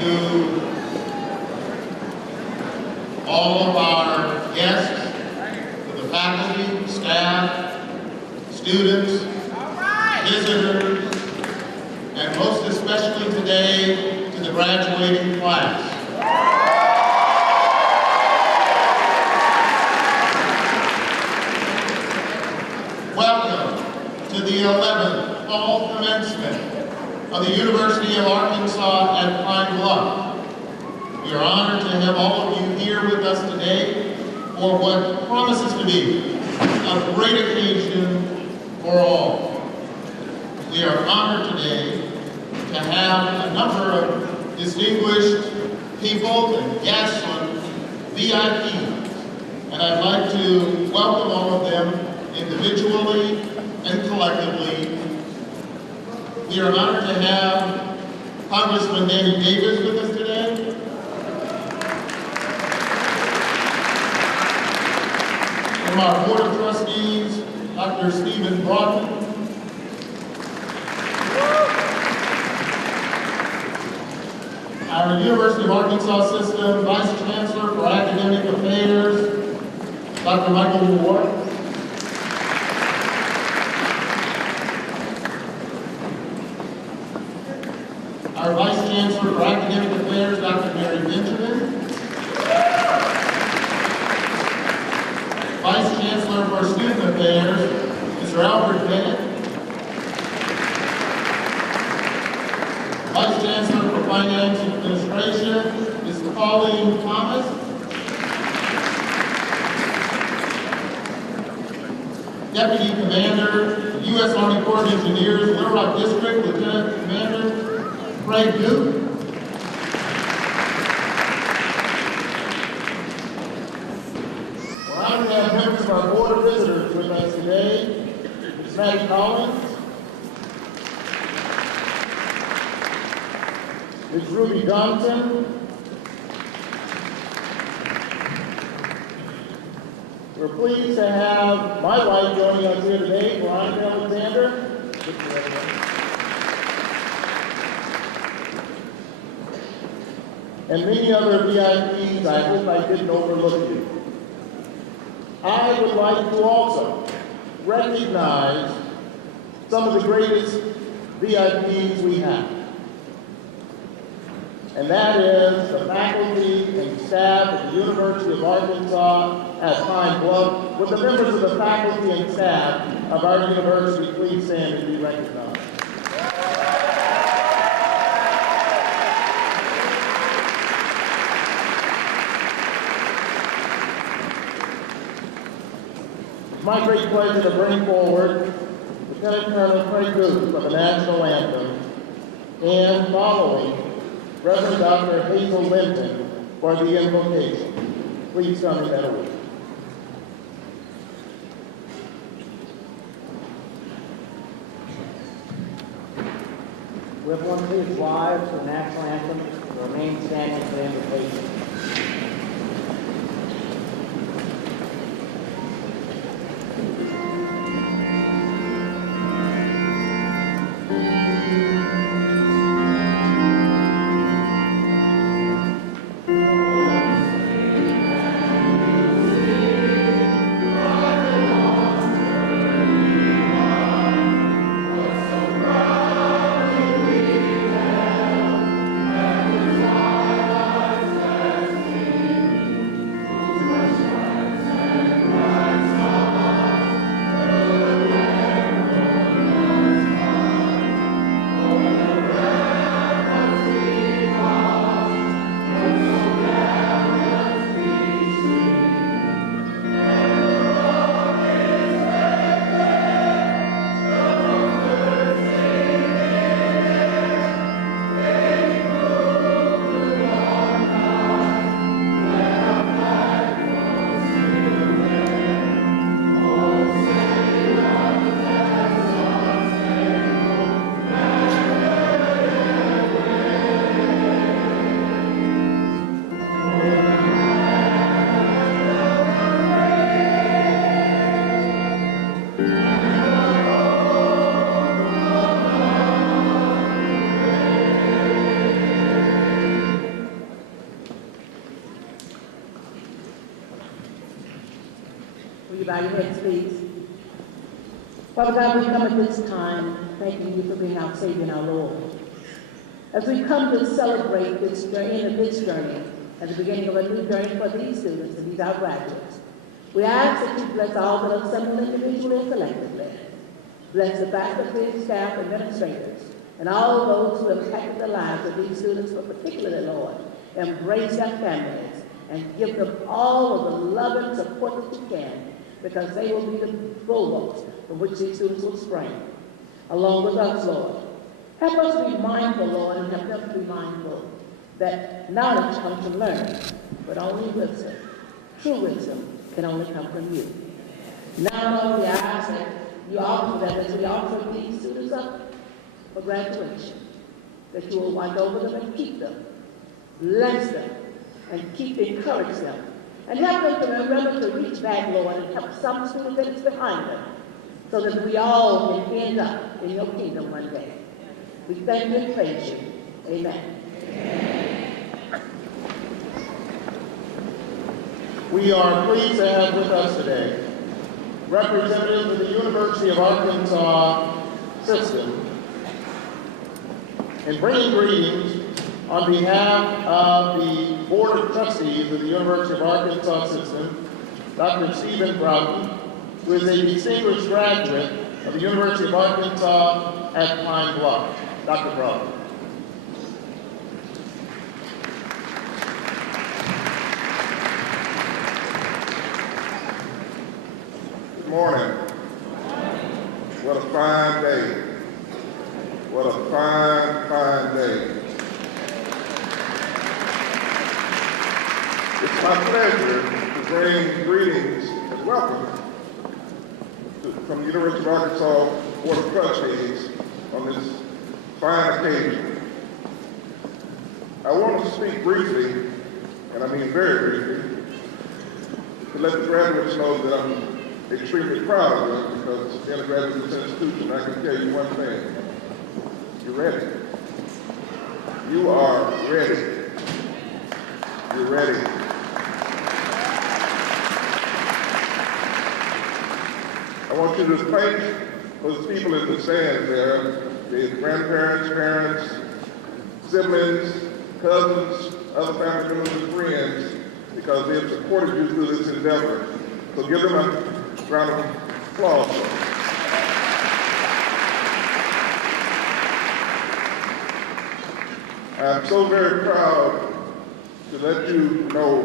to all of our guests, to the faculty, staff, students, visitors, and most especially today to the graduating class. Welcome to the 11th Fall Commencement of the University of Arkansas at Pine Bluff. We are honored to have all of you here with us today for what promises to be a great occasion for all. We are honored today to have a number of distinguished people and guests on VIPs, and I'd like to welcome all of them individually and collectively. We are honored to have Congressman Danny Davis with us today. From our Board of Trustees, Dr. Stephen Broughton. Our University of Arkansas System Vice Chancellor for Academic Affairs, Dr. Michael Ward. Our Vice Chancellor for Academic Affairs, Dr. Mary Benjamin. Vice Chancellor for Student Affairs, Mr. Albert Bennett. Vice Chancellor for Finance and Administration, Ms. Pauline Thomas. Deputy Commander, U.S. Army Corps of Engineers, Little Rock District, Lieutenant Commander Craig Duke. We're honored to have members of our Board of Visitors with us today. Ms. Maddie Collins, Ms. Ruby Johnson, we're pleased to have my wife joining us here today, Veronica Alexander. And many other VIPs, I hope I didn't overlook you. I would like to also recognize some of the greatest VIPs we have. And that is the faculty and staff of the University of Arkansas at Pine Bluff. Would the members of the faculty and staff of our university please stand and be recognized? It's my great pleasure to bring forward Lieutenant Colonel Craig Duke for the National Anthem, and following Reverend Dr. Hazel Linton for the invocation. Please come and that away. Will everyone please rise for the National Anthem and remain standing for the invocation. Thank you. bow your heads, please. Father God, we come at this time thanking you for being our Savior and our Lord. As we come to celebrate this journey and this journey, at the beginning of a new journey for these students and these our graduates, we ask that you bless all that are assembled individually and collectively. Bless the faculty, staff, administrators, and all those who have impacted the lives of these students, but particularly, Lord, embrace their families and give them all of the love and support that you can, because they will be the bulwarks from which these students will spring, along with us, Lord. Help us to be mindful, Lord, and help them to be mindful that knowledge comes from learning, but only wisdom, true wisdom, can only come from you. Now, Lord, we ask that you offer them as we offer these students up for graduation, that you will watch over them and keep them, bless them, and encourage them, and help them to remember to reach back, Lord, and help some students that is behind them, so that we all can end up in your kingdom one day. We thank you and praise you. Amen. We are pleased to have with us today representatives of the University of Arkansas system, and bringing greetings on behalf of the Board of Trustees of the University of Arkansas system, Dr. Stephen Broughton, who is a distinguished graduate of the University of Arkansas at Pine Bluff. Dr. Broughton. Good morning. What a fine day. What a fine, fine day. It's my pleasure to bring greetings and welcome from the University of Arkansas Board of Trustees on this fine occasion. I want to speak briefly, and I mean very briefly, to let the graduates know that I'm extremely proud of them, because in a graduate institution, I can tell you one thing: you're ready. You are ready. You're ready. I want you to thank those people in the stands there, the grandparents, parents, siblings, cousins, other family members and friends, because they have supported you through this endeavor. So give them a round of applause. I'm so very proud to let you know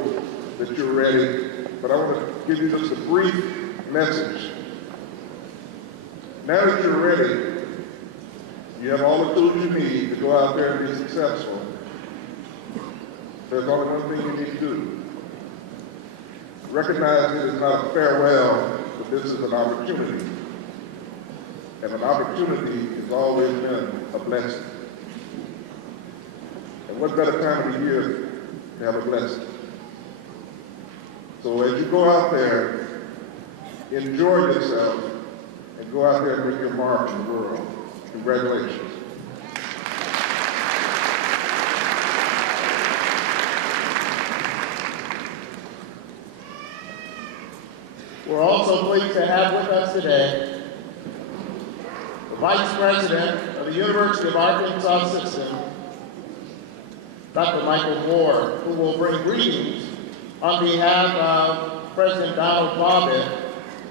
that you're ready, but I want to give you just a brief message. Now that you're ready, you have all the tools you need to go out there and be successful. There's only one thing you need to do. Recognize it is not a farewell, but this is an opportunity. And an opportunity has always been a blessing. And what better time of the year to have a blessing? So as you go out there, enjoy yourself, and go out there and make your mark in the world. Congratulations. We're also pleased to have with us today the Vice President of the University of Arkansas system, Dr. Michael Moore, who will bring greetings on behalf of President Donald Bobbitt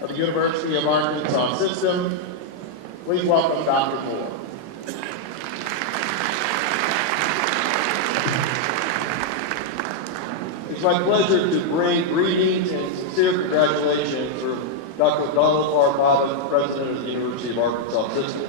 of the University of Arkansas system. Please welcome Dr. Moore. It's my pleasure to bring greetings and sincere congratulations for Dr. Donald R. Bobbitt, President of the University of Arkansas system.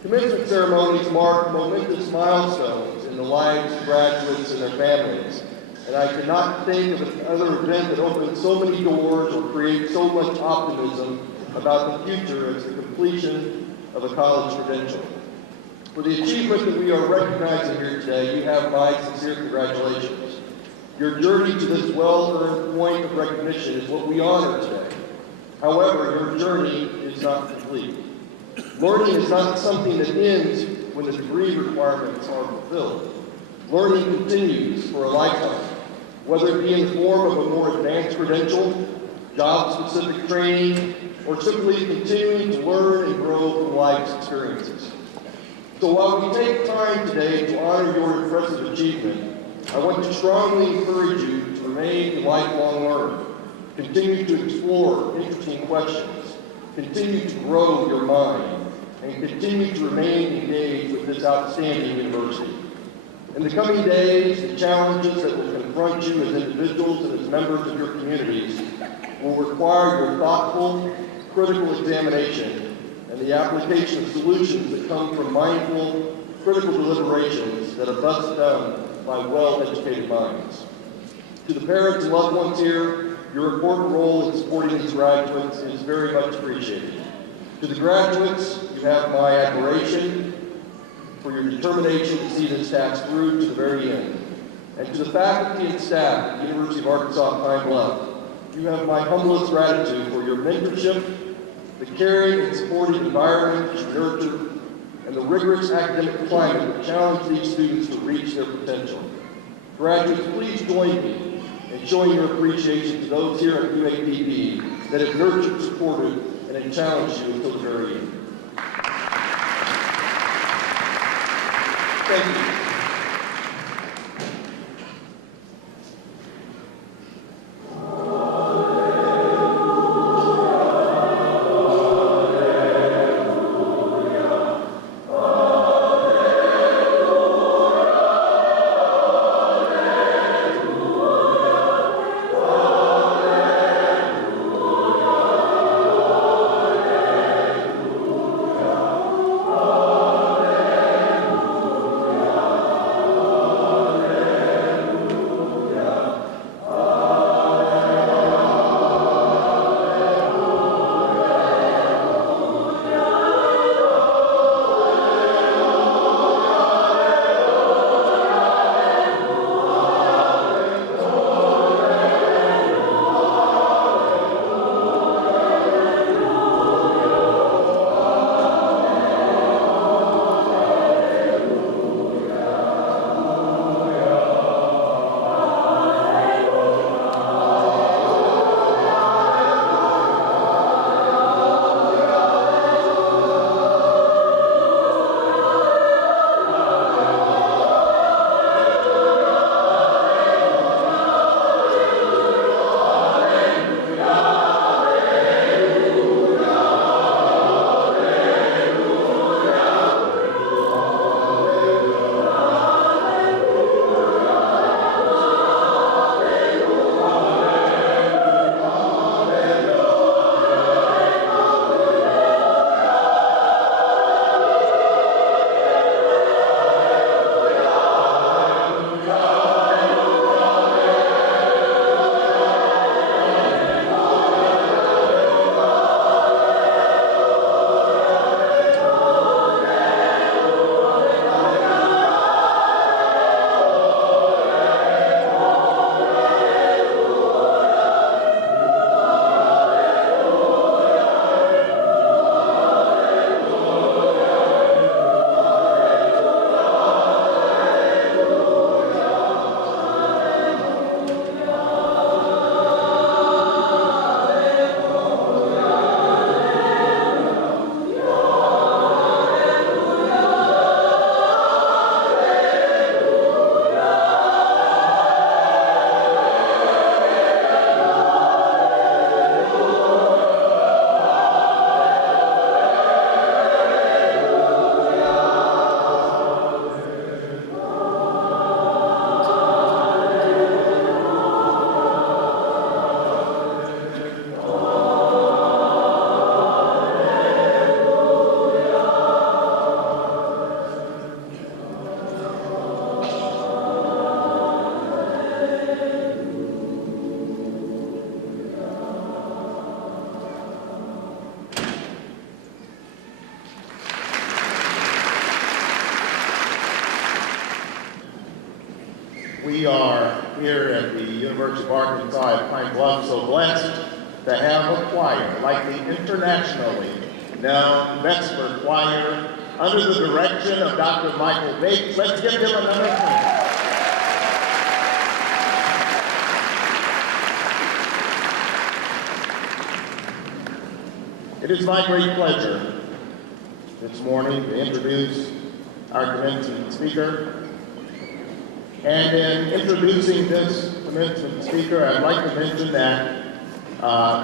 Commencement ceremonies mark momentous milestones in the lives of graduates and their families, and I cannot think of another event that opens so many doors or creates so much optimism about the future as the completion of a college credential. For the achievement that we are recognizing here today, you have my sincere congratulations. Your journey to this well-earned point of recognition is what we honor today. However, your journey is not complete. Learning is not something that ends when the degree requirements are fulfilled. Learning continues for a lifetime, whether it be in the form of a more advanced credential, job-specific training, or simply continuing to learn and grow from life's experiences. So while we take time today to honor your impressive achievement, I want to strongly encourage you to remain a lifelong learner, continue to explore interesting questions, continue to grow your mind, and continue to remain engaged with this outstanding university. In the coming days, the challenges that will confront you as individuals and as members of your communities will require your thoughtful, critical examination and the application of solutions that come from mindful, critical deliberations that are best done by well-educated minds. To the parents and loved ones here, your important role in supporting these graduates is very much appreciated. To the graduates, you have my admiration for your determination to see this task through to the very end. And to the faculty and staff at the University of Arkansas at Pine Bluff, you have my humblest gratitude for your mentorship, the caring and supportive environment that you nurture, and the rigorous academic climate that challenge these students to reach their potential. Graduates, please join me in showing your appreciation to those here at UAPB that have nurtured, supported, and have challenged you until the very end. Thank you. We are here at the University of Arkansas at Pine Bluff so blessed to have a choir like the internationally known Vesper Choir under the direction of Dr. Michael Bates. Let's give him another hand. It is my great pleasure this morning to introduce our commencement speaker. And in introducing this commencement speaker, I'd like to mention that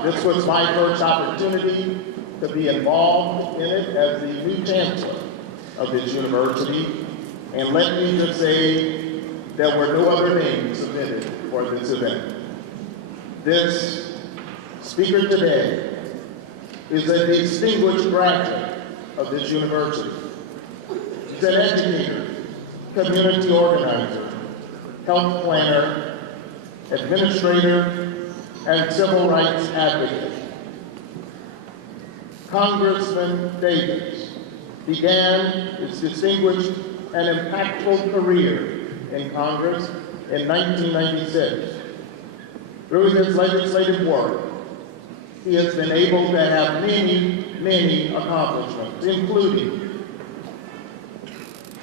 this was my first opportunity to be involved in it as the new chancellor of this university. And let me just say, there were no other names submitted for this event. This speaker today is a distinguished graduate of this university. He's an educator, community organizer, health planner, administrator, and civil rights advocate. Congressman Davis began his distinguished and impactful career in Congress in 1996. Through his legislative work, he has been able to have many accomplishments, including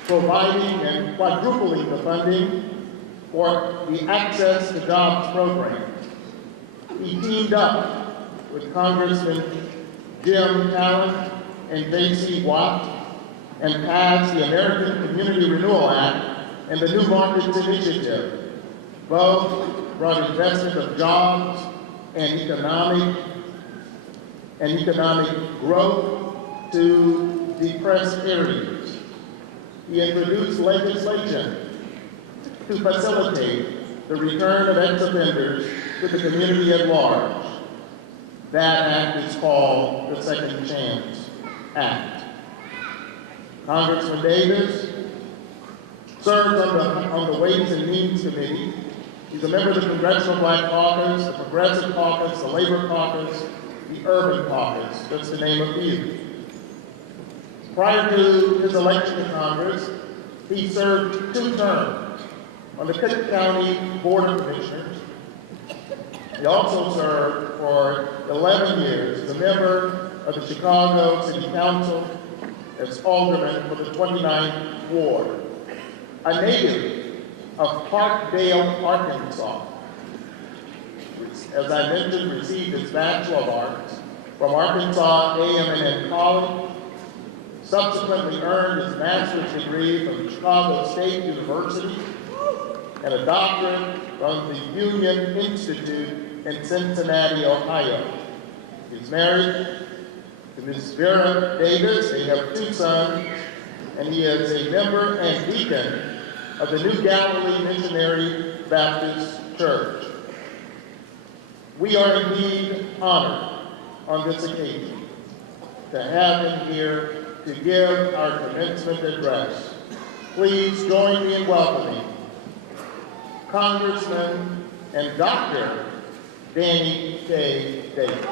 providing and quadrupling the funding for the Access to Jobs program. He teamed up with Congressman Jim Talent and J.C. Watt and passed the American Community Renewal Act and the New Markets Initiative. Both brought investment of jobs and economic growth to depressed areas. He introduced legislation to facilitate the return of ex-offenders to the community at large. That act is called the Second Chance Act. Congressman Davis serves on the Ways and Means Committee. He's a member of the Congressional Black Caucus, the Progressive Caucus, the Labor Caucus, the Urban Caucus, just to name a few. Prior to his election to Congress, he served 2 terms on the Cook County Board of Commissioners. He also served for 11 years as a member of the Chicago City Council as alderman for the 29th Ward, a native of Parkdale, Arkansas. As I mentioned, received his Bachelor of Arts from Arkansas A&M College, subsequently earned his master's degree from Chicago State University, and a doctorate from the Union Institute in Cincinnati, Ohio. He's married to Ms. Vera Davis. They have 2 sons, and he is a member and deacon of the New Galilee Missionary Baptist Church. We are indeed honored on this occasion to have him here to give our commencement address. Please join me in welcoming Congressman and Dr. Danny K. Davis.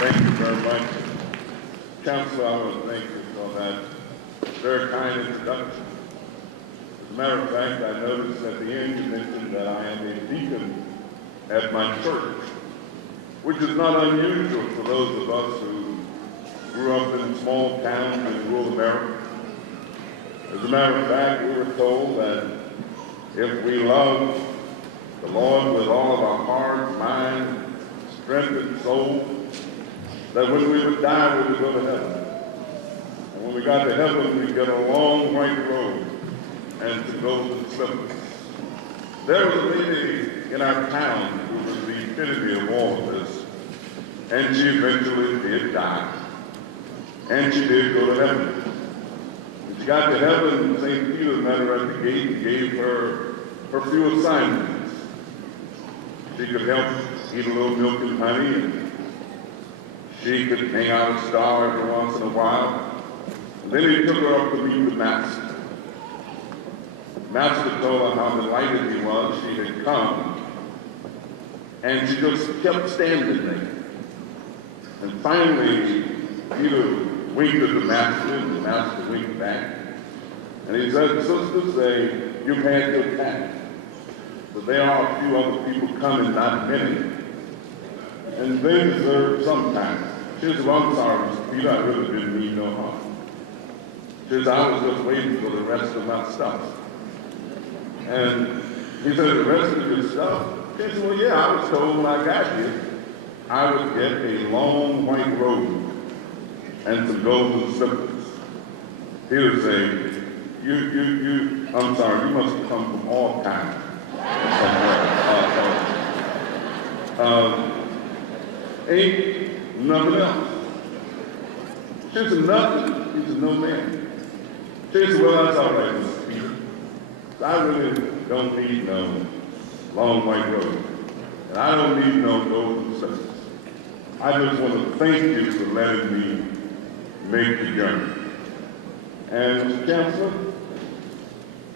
Thank you very much. Council, I want to thank you for that very kind introduction. As a matter of fact, I noticed at the end you mentioned that I am a deacon at my church, which is not unusual for those of us who grew up in small towns in rural America. As a matter of fact, we were told that if we love the Lord with all of our heart, mind, strength, and soul, that when we would die, we would go to heaven. And when we got to heaven, we'd get a long white robe and some golden slippers. There was a lady in our town who was the epitome of all of this, and she eventually did die. And she did go to heaven. When she got to heaven, St. Peter met her at the gate and gave her her few assignments. She could help eat a little milk and honey, and she could hang out a star every once in a while. And then he took her up to meet the master. The master told her how delighted he was she had come, and she just kept standing there. And finally, Peter winked at the master, and the master winked back. And he said, "Sister, you've had your time. But there are a few other people coming, not many. And they deserve some time." She said, "Well, I'm sorry, Mr. Peter, I really didn't mean no harm." She said, "I was just waiting for the rest of my stuff." And He said, the rest of your stuff? He said, well, yeah, I was told when I got here, I would get a long white robe and some golden slippers. He was saying, I'm sorry, you must have come from all kinds. Ain't nothing else. She said, nothing? He said, no, ma'am. She said, well, that's all right, Mr. Peter. I really don't need no long white robe. And I don't need no golden slippers. I just want to thank you for letting me make the journey. And Mr. Chancellor,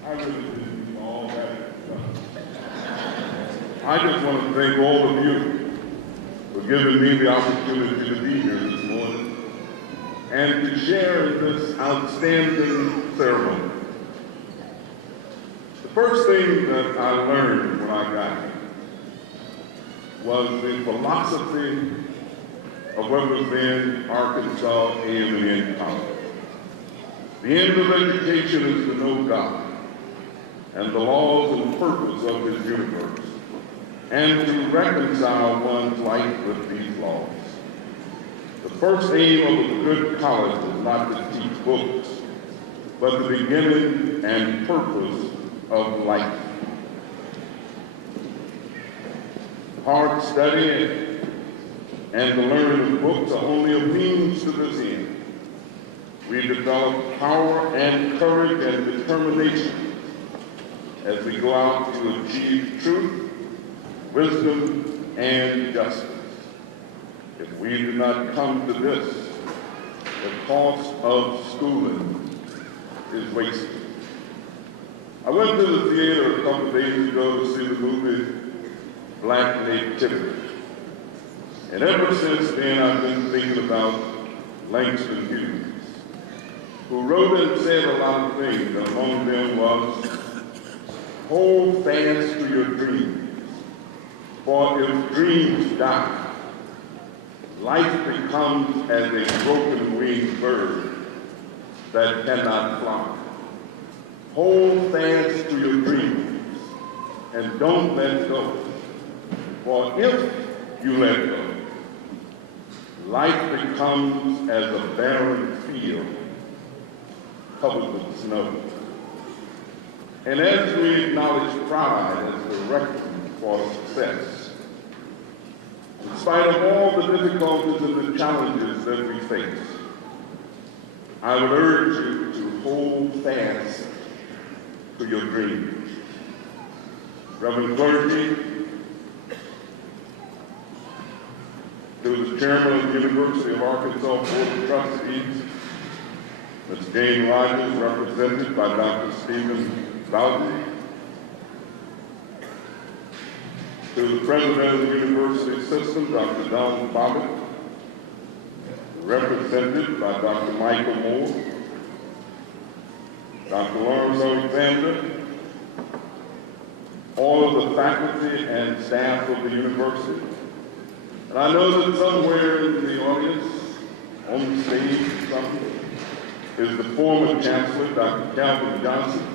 I really didn't need all that. I just want to thank all of you for giving me the opportunity to be here this morning and to share in this outstanding ceremony. The first thing that I learned when I got here was the philosophy of what was then Arkansas A&M College. The end of education is to know God and the laws and purpose of His universe, and to reconcile one's life with these laws. The first aim of a good college is not to teach books, but the beginning and purpose of life. Hard study and the learning of books are only a means to this end. We develop power and courage and determination as we go out to achieve truth, wisdom, and justice. If we do not come to this, the cost of schooling is wasted. I went to the theater a couple of days ago to see the movie Black Nativity. And ever since then, I've been thinking about Langston Hughes, who wrote and said a lot of things. Among them was, hold fast to your dreams, for if dreams die, life becomes as a broken-winged bird that cannot fly. Hold fast to your dreams and don't let go. For if you let go, life becomes as a barren field covered with snow. And as we acknowledge pride as the requisite for success, in spite of all the difficulties and the challenges that we face, I would urge you to hold fast to your dreams. Reverend clergy, to the chairman of the University of Arkansas Board of Trustees, Ms. Jane Rogers, represented by Dr. Stephen Bowden, to the president of the university system, Dr. Don Bobbitt, represented by Dr. Michael Moore, Dr. Lawrence Alexander, all of the faculty and staff of the university. And I know that somewhere in the audience, on the stage or something, is the former chancellor, Dr. Calvin Johnson,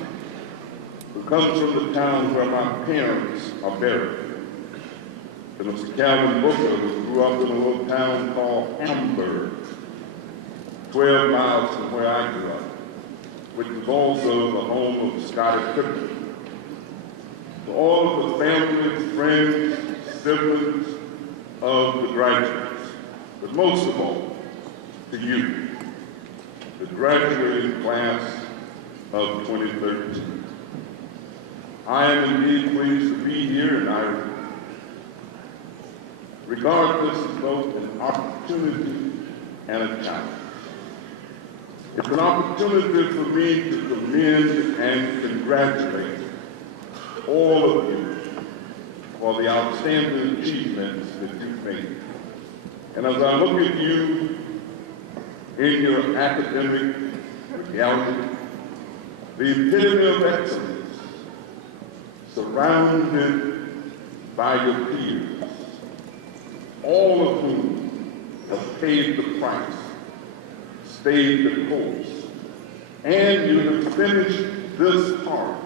who comes from the town where my parents are buried. And Mr. Calvin Booker, who grew up in a little town called Hamburg, 12 miles from where I grew up, which was also the home of Scotty Pippen. To all of the families, friends, siblings of the graduates, but most of all, to you, the graduating class of 2013. I am indeed pleased to be here, and I regard this as both an opportunity and a challenge. It's an opportunity for me to commend and congratulate all of you for the outstanding achievements that you've made. And as I look at you in your academic reality, the epitome of excellence, surrounded by your peers, all of whom have paid the price, stayed the course, and you have finished this part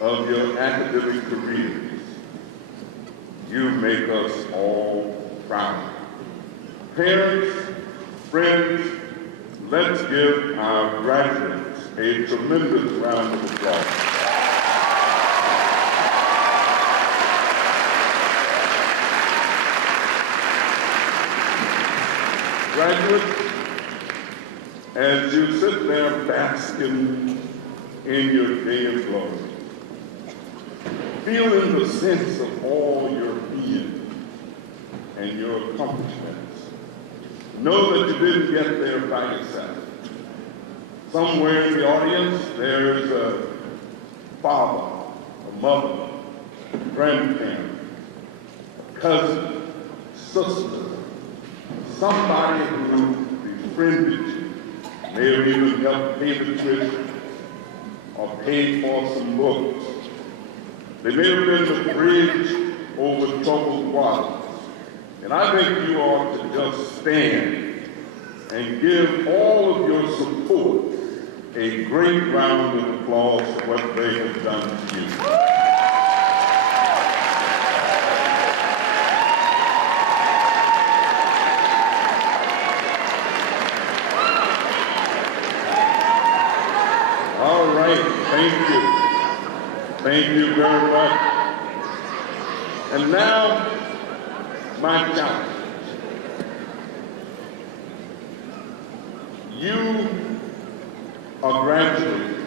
of your academic careers. You make us all proud. Parents, friends, let's give our graduates a tremendous round of applause. Graduates, as you sit there basking in your day of glory, feeling the sense of all your being and your accomplishments, know that you didn't get there by yourself. Somewhere in the audience, there's a father, a mother, a grandparent, a cousin, sister, somebody who befriended you, may have even helped pay the tuition or paid for some books. They may have been the bridge over troubled waters. And I think you ought to just stand and give all of your support a great round of applause for what they have done to you. All right, thank you. Thank you very much. And now, my challenge. You are graduating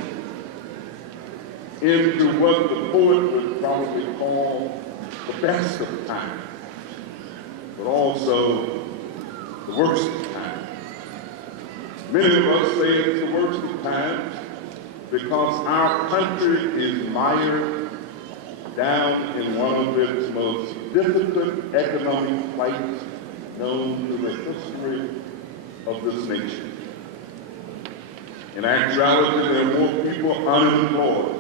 into what the poet would probably call the best of times, but also the worst of times. Many of us say it's the worst of times because our country is mired down in one of its most difficult economic fights known to the history of this nation. In actuality, there are more people unemployed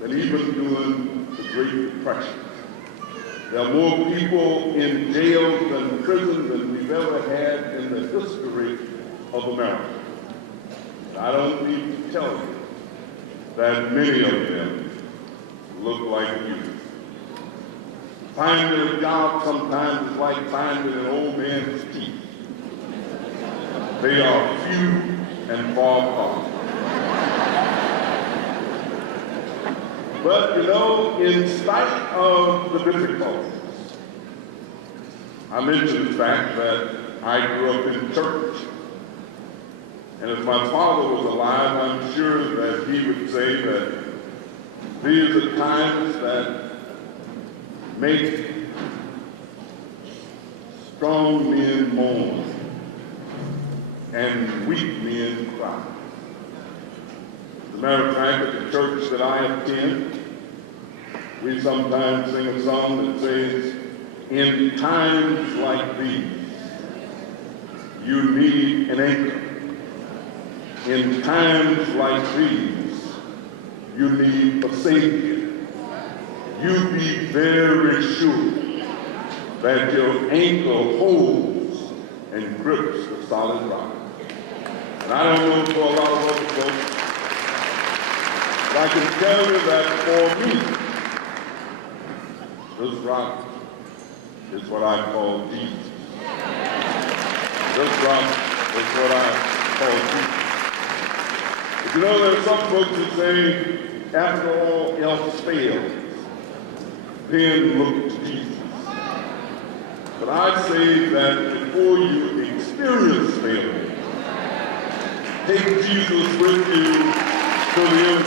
than even during the Great Depression. There are more people in jails and prisons than we've ever had in the history of America. I don't need to tell you that many of them look like you. Finding a job sometimes is like finding an old man's teeth. They are few and far apart. But you know, in spite of the difficulties, I mentioned the fact that I grew up in church. And if my father was alive, I'm sure that he would say that these are times that make strong men mourn and weak men cry. As a matter of fact, at the church that I attend, we sometimes sing a song that says, in times like these, you need an anchor. In times like these, you need a Savior. You be very sure that your ankle holds and grips the solid rock. And I don't know for a lot of other folks, but I can tell you that for me, this rock is what I call Jesus. This rock is what I call Jesus. But you know, there are some folks who say, after all else fails, then look to Jesus. But I say that before you experience failure, take Jesus with you to the end.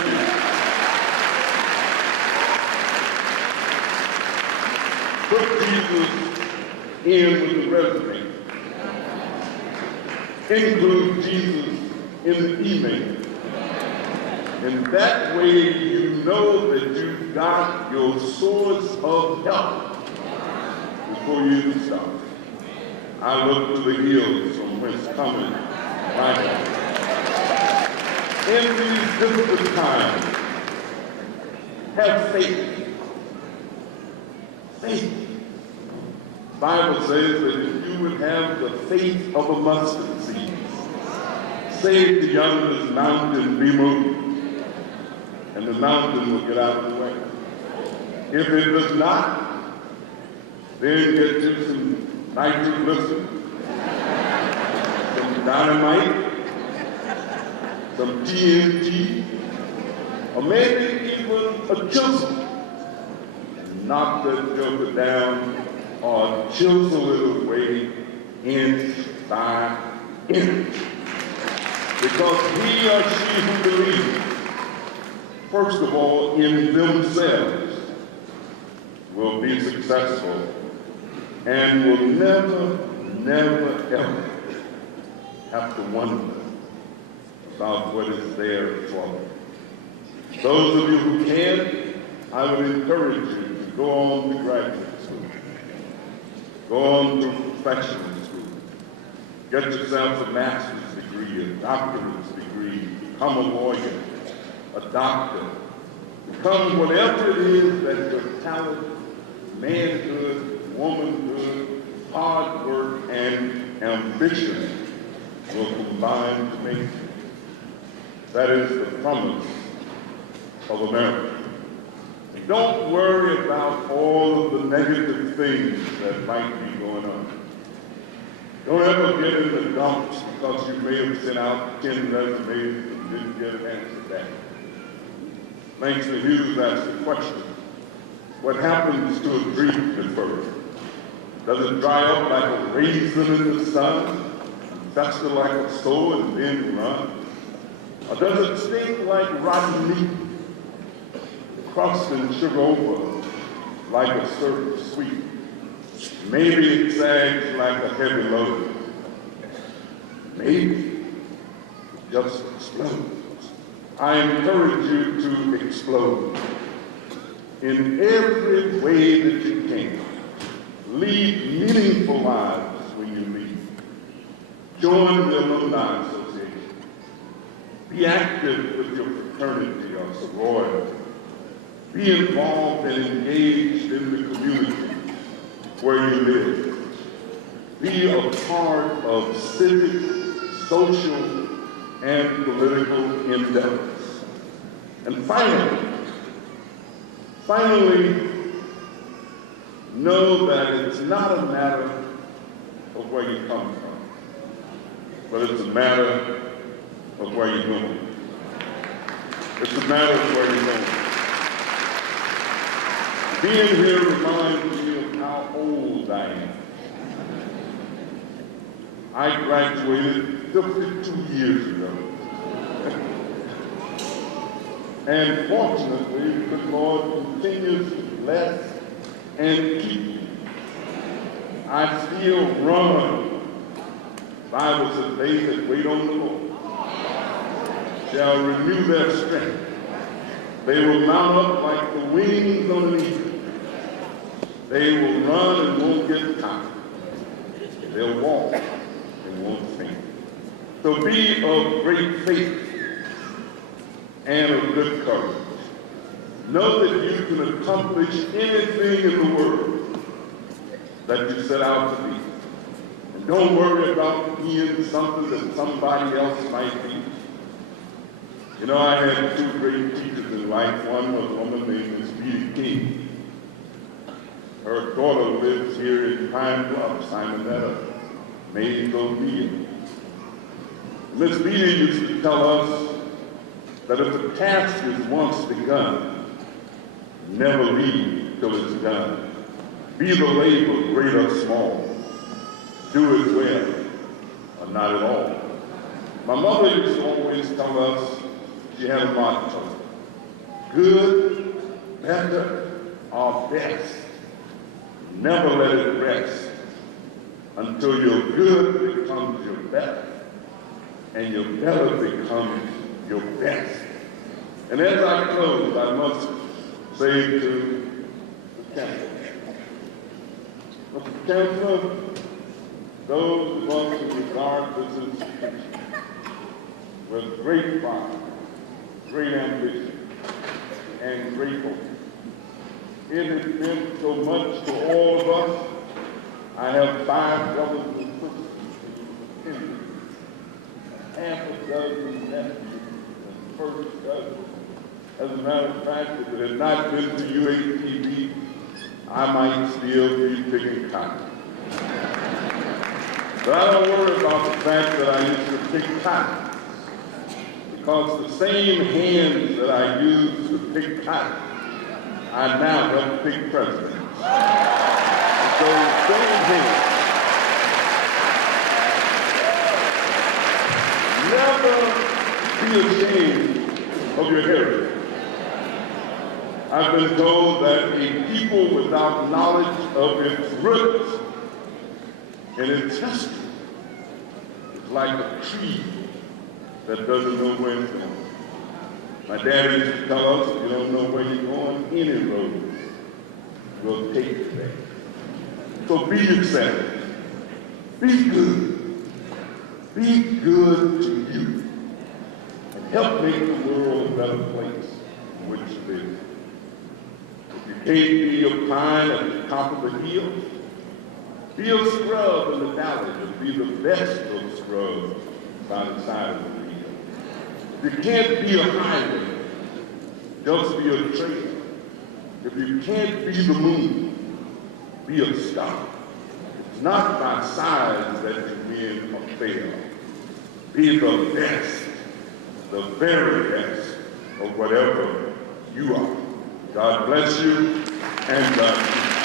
Put Jesus in with the resume. Include Jesus in the email. And that way you know that you've got your source of help before you even start. I look to the hills from whence cometh my help. In these difficult times, have faith. Faith. The Bible says that if you would have the faith of a mustard seed, say to yonder mountain, be moved, and the mountain will get out of the way. If it does not, then get you some nitroglycerin, some dynamite, some TNT, or maybe even a chisel. Knock that joker down or chisel it away inch by inch. Because he or she who believes, first of all, in themselves, will be successful and will never, ever have to wonder about what is there for them. Those of you who can, I would encourage you to go on to graduate school, go on to professional school, get yourself a master's degree, a doctorate's degree, become a lawyer, a doctor, become whatever it is that your talent, manhood, womanhood, hard work, and ambition will combine to make you. That is the promise of America. Don't worry about all of the negative things that might be going on. Don't ever get in the dumps because you may have sent out 10 resumes and didn't get an answer back. Langston Hughes asked the question, what happens to a dream deferred? Does it dry up like a raisin in the sun, fester like a sore and then run? Or does it stink like rotten meat, crust and sugar over like a certain sweet? Maybe it sags like a heavy load. Maybe it just explodes. I encourage you to explode in every way that you can. Lead meaningful lives when you leave. Join the Alumni Association. Be active with your fraternity or sorority. Be involved and engaged in the community where you live. Be a part of civic, social, and political endeavors. And finally, know that it's not a matter of where you come from, but it's a matter of where you're going. It's a matter of where you're going. Being here reminds me of how old I am. I graduated 52 years ago. And fortunately, the Lord continues to bless and keep me. I still run. The Bible says, they that wait on the Lord shall renew their strength. They will mount up like the wings on an eagle. They will run and won't get tired. They'll walk and won't faint. So be of great faith and of good courage. Know that you can accomplish anything in the world that you set out to be. And don't worry about being something that somebody else might be. You know, I had two great teachers in life. One was a woman named Miss Beattie King. Her daughter lives here in Pine Bluff, Simonetta, Maine, Columbia. Miss Beattie used to tell us that if a task is once begun, never leave till it's done. Be the labor, great or small. Do it well, or not at all. My mother used to always tell us, she had a motto, good, better, or best. Never let it rest until your good becomes your better, and your better becomes your best. And as I close, I must say to the Chancellor, Mr. Chancellor, those of us who regard this institution with great pride, great ambition, and great hope. It has meant so much to all of us. I have 5 brothers and sisters in half a dozen nephews and first cousins, As a matter of fact, if it had not been for UAPB, I might still be picking cotton. But I don't worry about the fact that I used to pick cotton, because the same hands that I used to pick cotton, I now help pick presidents. Those same hands. Never be ashamed of your heritage. I've been told that a people without knowledge of its roots and its history is like a tree that doesn't know where it's going. My dad used to tell us, if you don't know where you're going, any road will take you there. So be yourself. Be good. Be good to you. And help make the world a better place in which to live. If you can't be a pine at the top of the hill, be a scrub in the valley, but be the best of scrubs by the side of the hill. If you can't be a highway, just be a trail. If you can't be the moon, be a star. It's not by size that you win or fail. Be the best, the very best of whatever you are. God bless you and God keep you.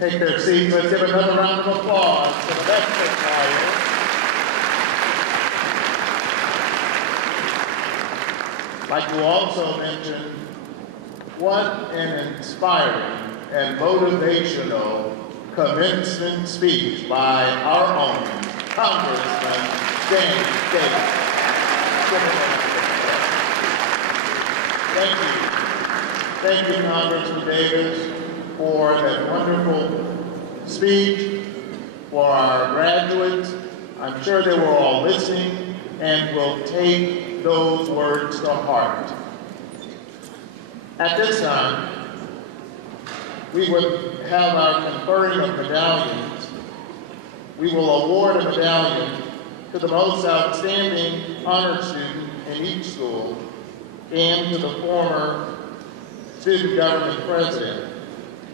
take their seats. Let's give another round of applause to the Benediction choir. I'd like to also mention what an inspiring and motivational commencement speech by our own Congressman James Davis. Thank you. Thank you, Congressman Davis, for that wonderful speech, for our graduates. I'm sure they were all listening and will take those words to heart. At this time, we would have our conferring of medallions. We will award a medallion to the most outstanding honor student in each school and to the former student government president.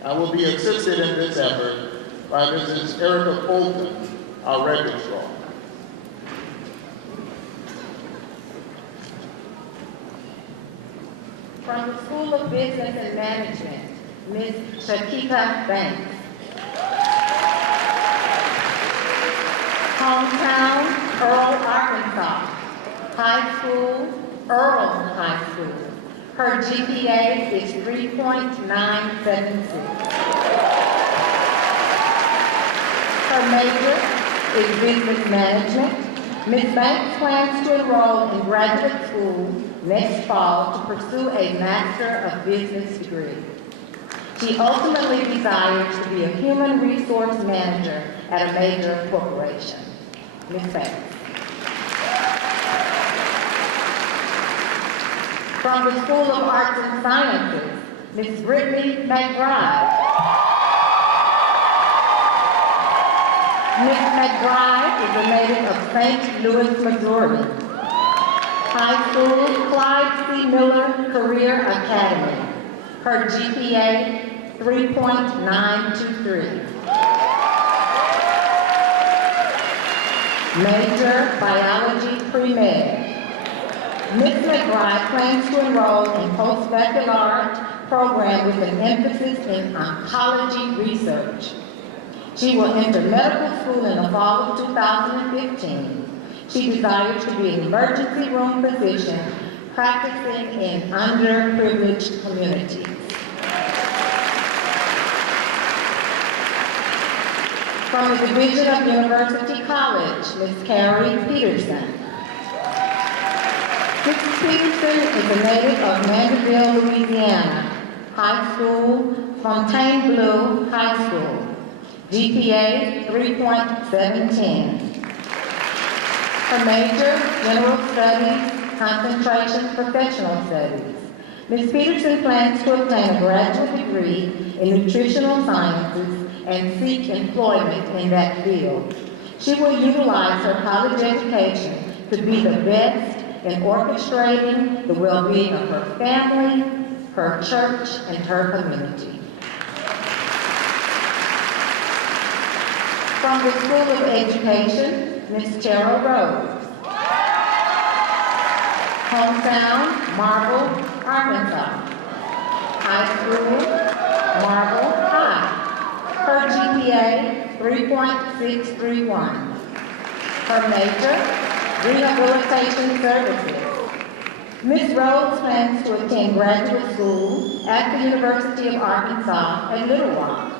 I will be assisted in this effort by Mrs. Erica Fulton, our registrar. From the School of Business and Management, Ms. Shakika Banks. Hometown, Earl, Arkansas. High School, Earl High School. Her GPA is 3.976. Her major is Business Management. Ms. Banks plans to enroll in graduate school next fall to pursue a Master of Business degree. She ultimately desires to be a human resource manager at a major corporation. Ms. Banks. From the School of Arts and Sciences, Ms. Brittany McBride. Ms. McBride is a native of St. Louis, Missouri. High School, Clyde C. Miller Career Academy. Her GPA, 3.923. Major, Biology Pre-Med. Ms. McBride plans to enroll in post-baccalaureate program with an emphasis in oncology research. She will enter medical school in the fall of 2015. She desires to be an emergency room physician practicing in underprivileged communities. From the Division of University College, Ms. Carrie Peterson. Mrs. Peterson is a native of Mandeville, Louisiana. High School, Fontainebleau High School. GPA 3.710. Her major, General Studies, concentration, Professional Studies. Ms. Peterson plans to obtain a graduate degree in nutritional sciences and seek employment in that field. She will utilize her college education to be the best in orchestrating the well-being of her family, her church, and her community. From the School of Education, Ms. Tara Rose. Hometown, Marble, Arkansas. High School, Marble High. Her GPA, 3.631. Her major, Rehabilitation Services. Ms. Rhodes plans to attend graduate school at the University of Arkansas at Little Rock.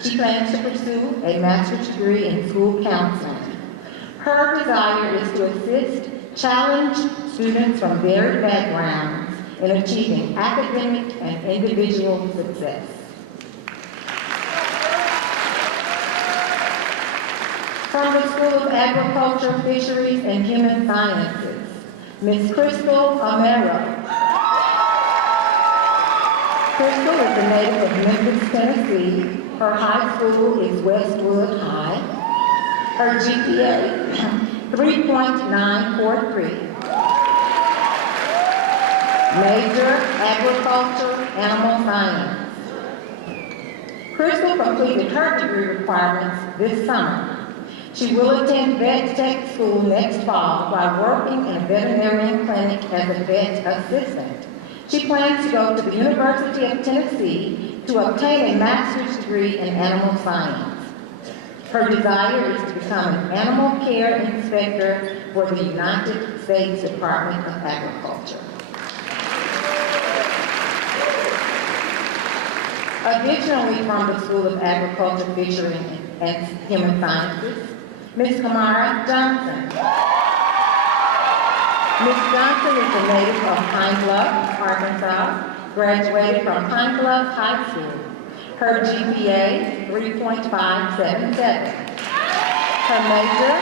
She plans to pursue a master's degree in school counseling. Her desire is to assist challenged students from varied backgrounds in achieving academic and individual success. From the School of Agriculture, Fisheries, and Human Sciences, Ms. Crystal Amero. Crystal is a native of Memphis, Tennessee. Her high school is Westwood High. Her GPA, 3.943. Major, Agriculture, Animal Science. Crystal completed her degree requirements this summer. She will attend vet tech school next fall while working in a veterinarian clinic as a vet assistant. She plans to go to the University of Tennessee to obtain a master's degree in animal science. Her desire is to become an animal care inspector for the United States Department of Agriculture. Additionally, from the School of Agriculture, Fishery, and Human Sciences, Ms. Kamara Johnson. Ms. Johnson is a native of Pine Bluff, Arkansas, graduated from Pine Bluff High School. Her GPA, 3.577. Her major,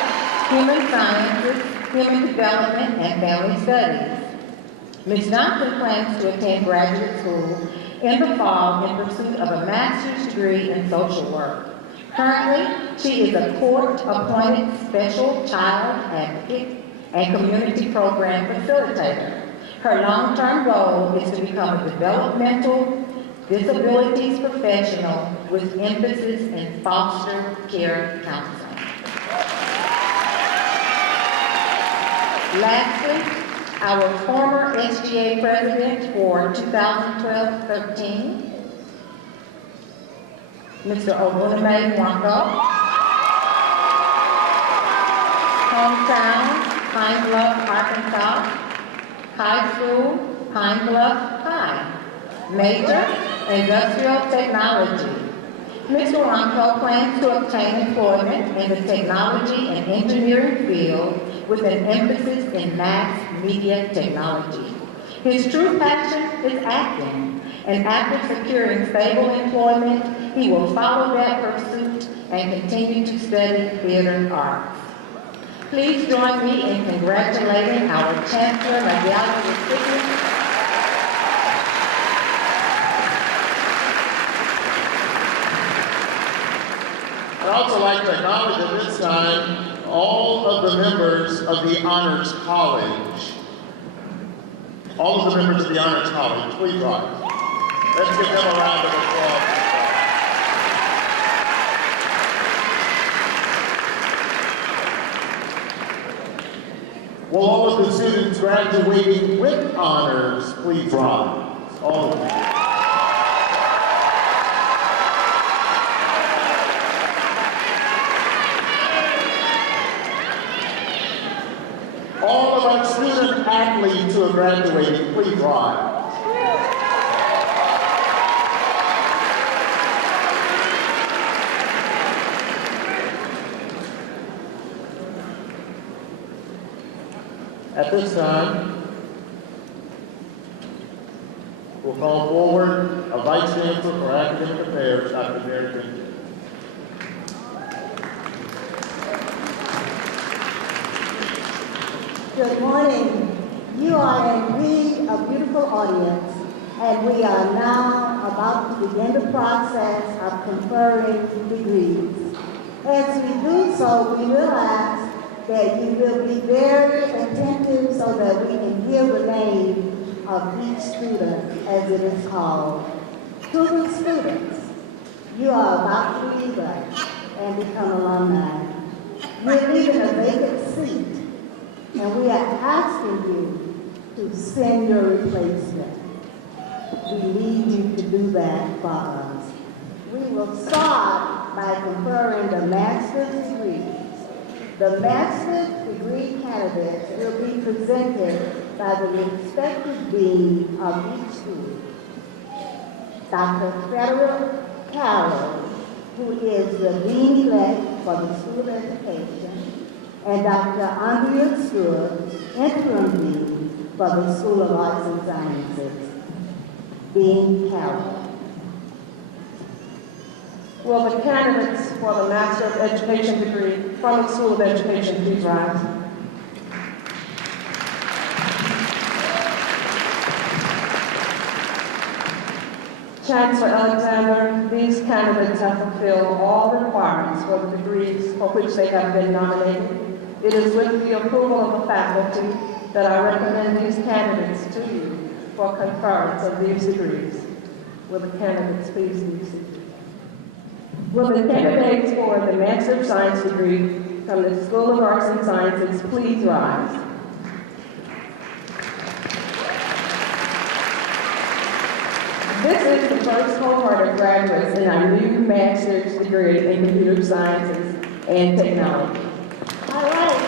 Human Sciences, Human Development, and Family Studies. Ms. Johnson plans to attend graduate school in the fall in pursuit of a master's degree in social work. Currently, she is a court-appointed special child advocate and community program facilitator. Her long-term goal is to become a developmental disabilities professional with emphasis in foster care counseling. Lastly, our former SGA president for 2012-13, Mr. Obuname Wanko. Hometown, Pine Bluff, Arkansas. High school, Pine Bluff High. Major, Industrial Technology. Mr. Wanko plans to obtain employment in the technology and engineering field with an emphasis in mass media technology. His true passion is acting, and after securing stable employment, he will follow that pursuit and continue to study theater arts. Please join me in congratulating our Chancellor Medallion recipient, I'd also like to acknowledge at this time all of the members of the Honors College. All of the members of the Honors College, please rise. Let's give them a round of applause. Will all of the students graduating with honors please rise? All of them. All of our student athletes who are graduating, please rise. At this time, we'll call forward a Vice Chancellor for Academic Affairs, Dr. Mary Pinto. Good morning. You are indeed a beautiful audience, and we are now about to begin the process of conferring degrees. As we do so, we will ask that you will be very attentive so that we can hear the name of each student as it is called. To the students, you are about to leave us and become alumni. You're leaving a vacant seat, and we are asking you to send your replacement. We need you to do that for us. We will start by conferring the master's degrees. The master's degree candidates will be presented by the respective dean of each school. Dr. Federer Carroll, who is the dean-elect for the School of Education, and Dr. Andrea Stewart, interim dean for the School of Arts and Sciences. Dean Carroll. Will the candidates for the Master of Education degree from the School of Education please rise? Chancellor Alexander, these candidates have fulfilled all the requirements for the degrees for which they have been nominated. It is with the approval of the faculty that I recommend these candidates to you for conference of these degrees. Will the candidates please be seated? Will the candidates for the Master of Science degree from the School of Arts and Sciences please rise? This is the first cohort of graduates in our new master's degree in computer sciences and technology. All right.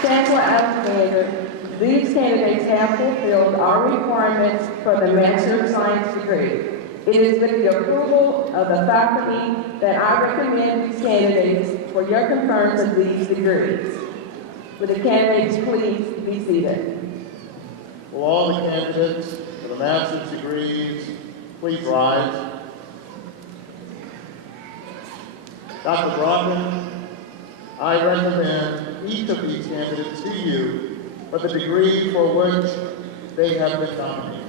Chancellor Alexander, these candidates have fulfilled our requirements for the Master of Science degree. It is with the approval of the faculty that I recommend these candidates for your conference of these degrees. Would the candidates please be seated? Will all the candidates for the master's degrees please rise? Dr. Brodman, I recommend each of these candidates to you for the degree for which they have been nominated.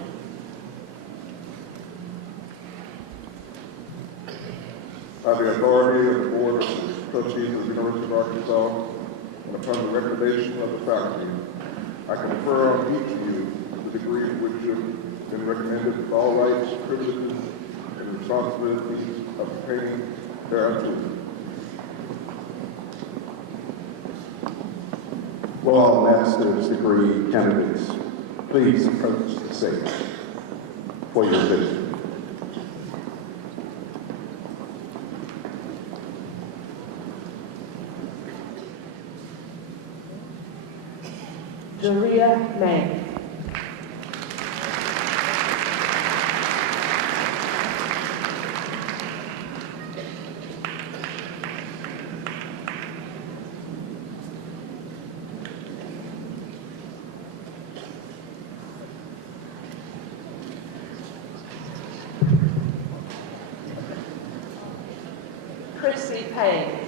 By the authority of the Board of Trustees of the University of Arkansas, and upon the recommendation of the faculty, I confer on each of you the degree for which you have been recommended with all rights, privileges, and responsibilities of pertaining thereunto. Will all master's degree candidates please approach the stage for your visit. Jaria May. Chrissy Payne.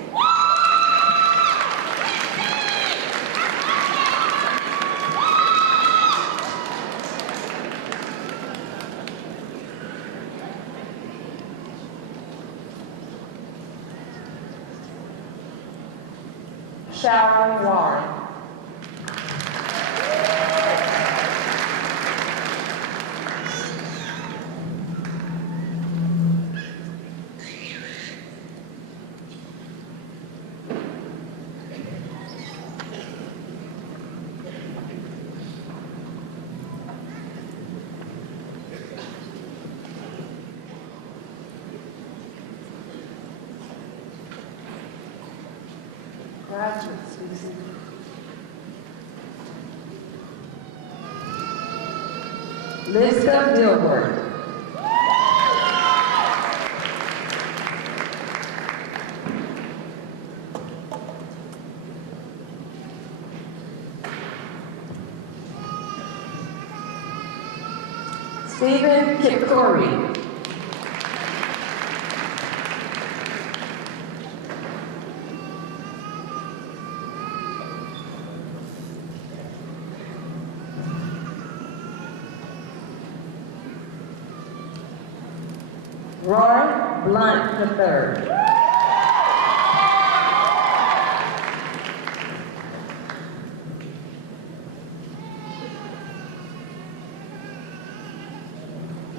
Sharon Warren. Graduates, please. Lisa Gilbert. Stephen Kipkouri. Roy Blunt III.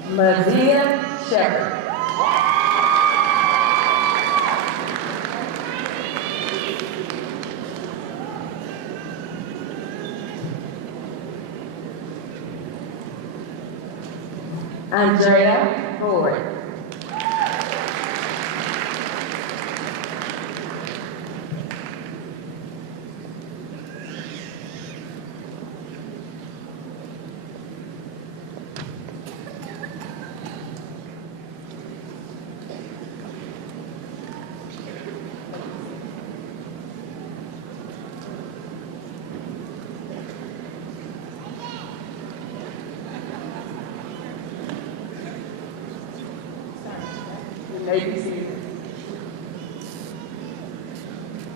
Medea Shepherd. Andrea Ford.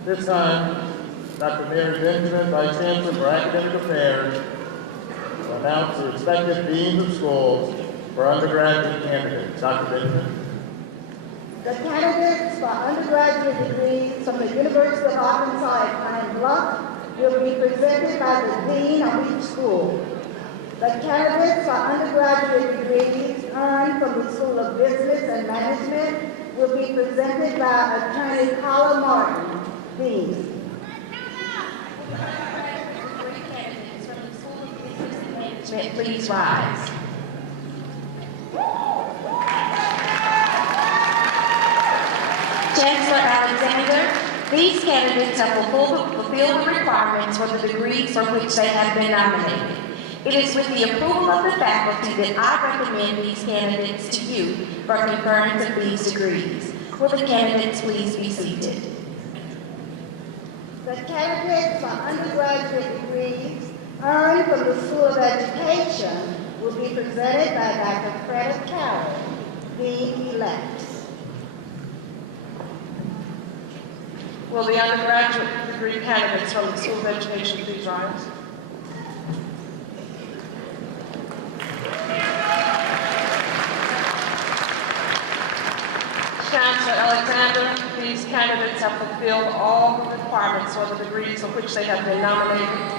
This time, Dr. Mary Benjamin, Vice Chancellor for Academic Affairs, will announce the respective deans of schools for undergraduate candidates. Dr. Benjamin. The candidates for undergraduate degrees from the University of Arkansas at Pine Bluff will be presented by the dean of each school. The candidates for undergraduate degrees earned from the School of Business and Management will be presented by Attorney Paula Martin, dean. Three candidates from the School of Business and Management Commencement, please rise. Chancellor Alexander, these candidates have fulfilled the requirements for the degrees for which they have been nominated. It is with the approval of the faculty that I recommend these candidates to you for conference of these degrees. Will the candidates please be seated? The candidates for undergraduate degrees earned from the School of Education will be presented by Dr. Fred Carroll, Dean-elect. Will the undergraduate degree candidates from the School of Education please rise? Chancellor Alexander, these candidates have fulfilled all the requirements for the degrees for which they have been nominated.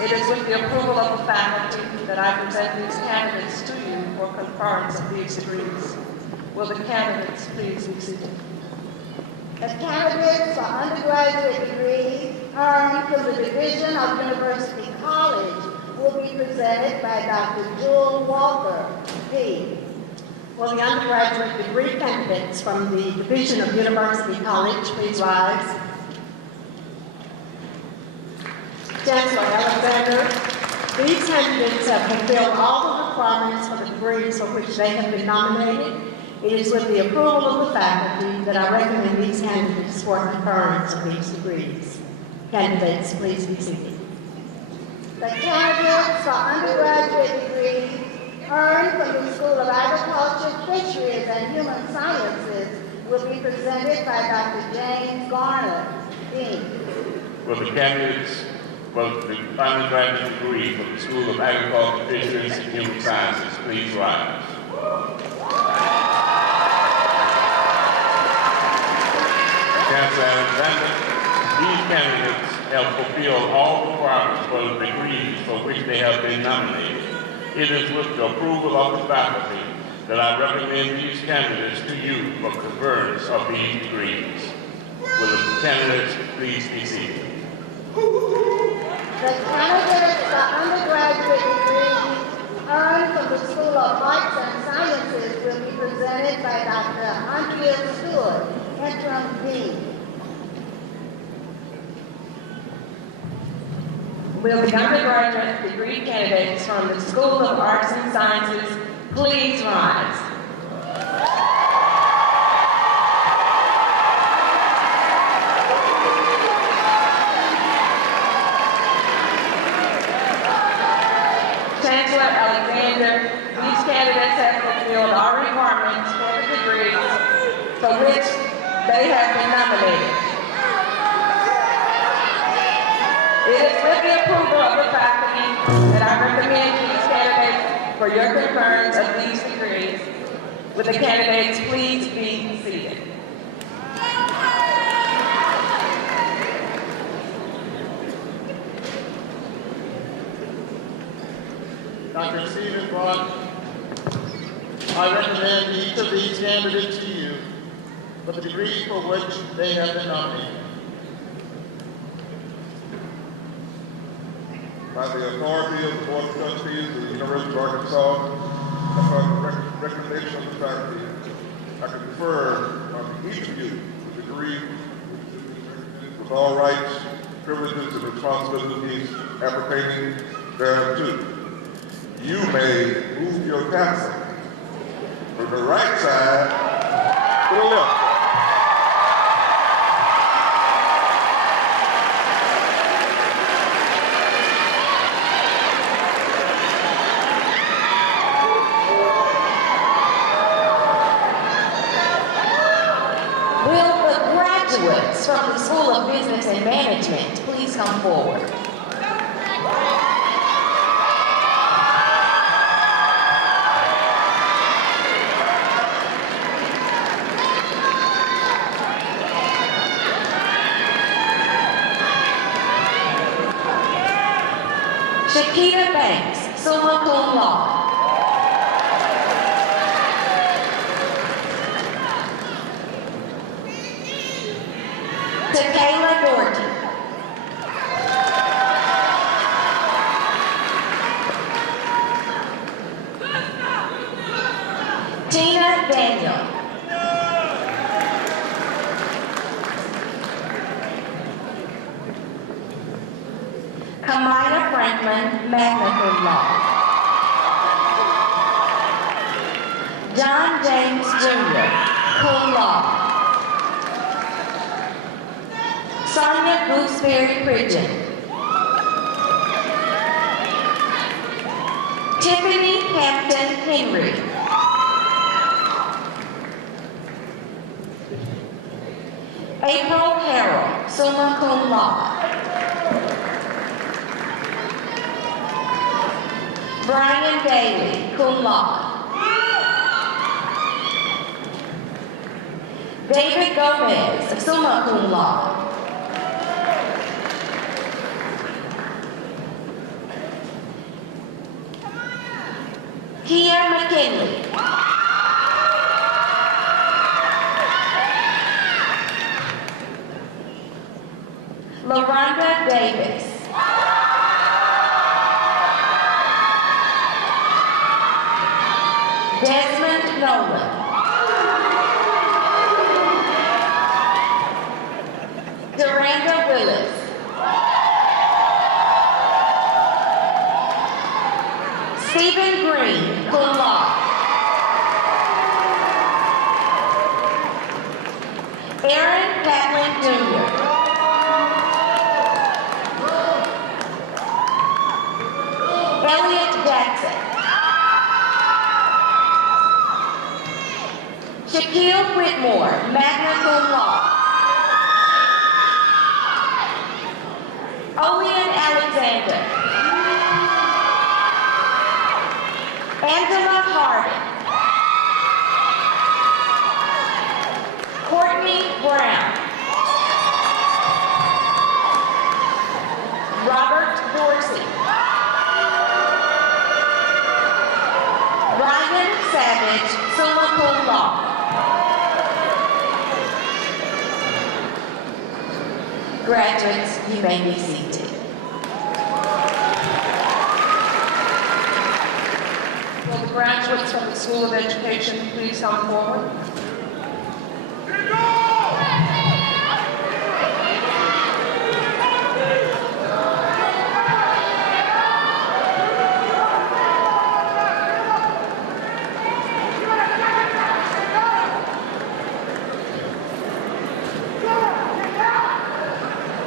It is with the approval of the faculty that I present these candidates to you for conference of these degrees. Will the candidates please be seated? The candidates for undergraduate degrees earned from the Division of University College will be presented by Dr. Jewel Walker, Dean. Will the undergraduate degree candidates from the Division of University College please rise? Chancellor Alexander, these candidates have fulfilled all the requirements for the degrees for which they have been nominated. It is with the approval of the faculty that I recommend these candidates for conference of these degrees. Candidates, please be seated. The candidates for undergraduate degrees earned from the School of Agriculture, Fisheries, and Human Sciences will be presented by Dr. James Garner, Dean. Will the candidates for the undergraduate degree from the School of Agriculture, Fisheries, and Human Sciences please rise? Chancellor Alexander, these candidates have fulfilled all requirements for the degrees for which they have been nominated. It is with the approval of the faculty that I recommend these candidates to you for conference of these degrees. Will the candidates please be seated? The candidates for undergraduate degrees earned from the School of Arts and Sciences will be presented by Dr. Andrea Stewart, interim dean. Will the undergraduate degree candidates from the School of Arts and Sciences please rise? Chancellor Alexander, these candidates have fulfilled all requirements for the degrees for which they have been nominated. It is with the approval of the faculty that I recommend these candidates for your conference of these degrees. Will the candidates please be seated? Dr. Stephen Brock, I recommend each of these candidates to you for the degree for which they have been nominated. By the authority of the Board of Trustees of the University of Arkansas, upon the recommendation of the faculty, I confer on each of you the degree with all rights, privileges, and responsibilities appertaining thereunto. You may move your capsule from the right side to the left side. From the School of Business and Management, please come forward. Shakita Banks, summa cum laude. Takayla Doherty. Daniel. Kamaya Franklin, magna cum laude. John James Jr., cum laude. Sonia Gooseberry Pridgeon. Tiffany Hampton Henry. April Harrell, summa cum laude. Brian Daly, cum laude. David Gomez, summa cum laude. Kia McKinley. LaRonda Davis. Desmond Nolan. Duranda Willis. Stephen Green, cum laude. Aaron Catlin Jr. Elliot Jackson. Shaquille Whitmore, magna cum laude. Olean Alexander. Angela Harding. Courtney Brown. Robert Dorsey. Ryan Savage, summa cum laude. Graduates, you may be seated. Will the graduates from the School of Education please come forward?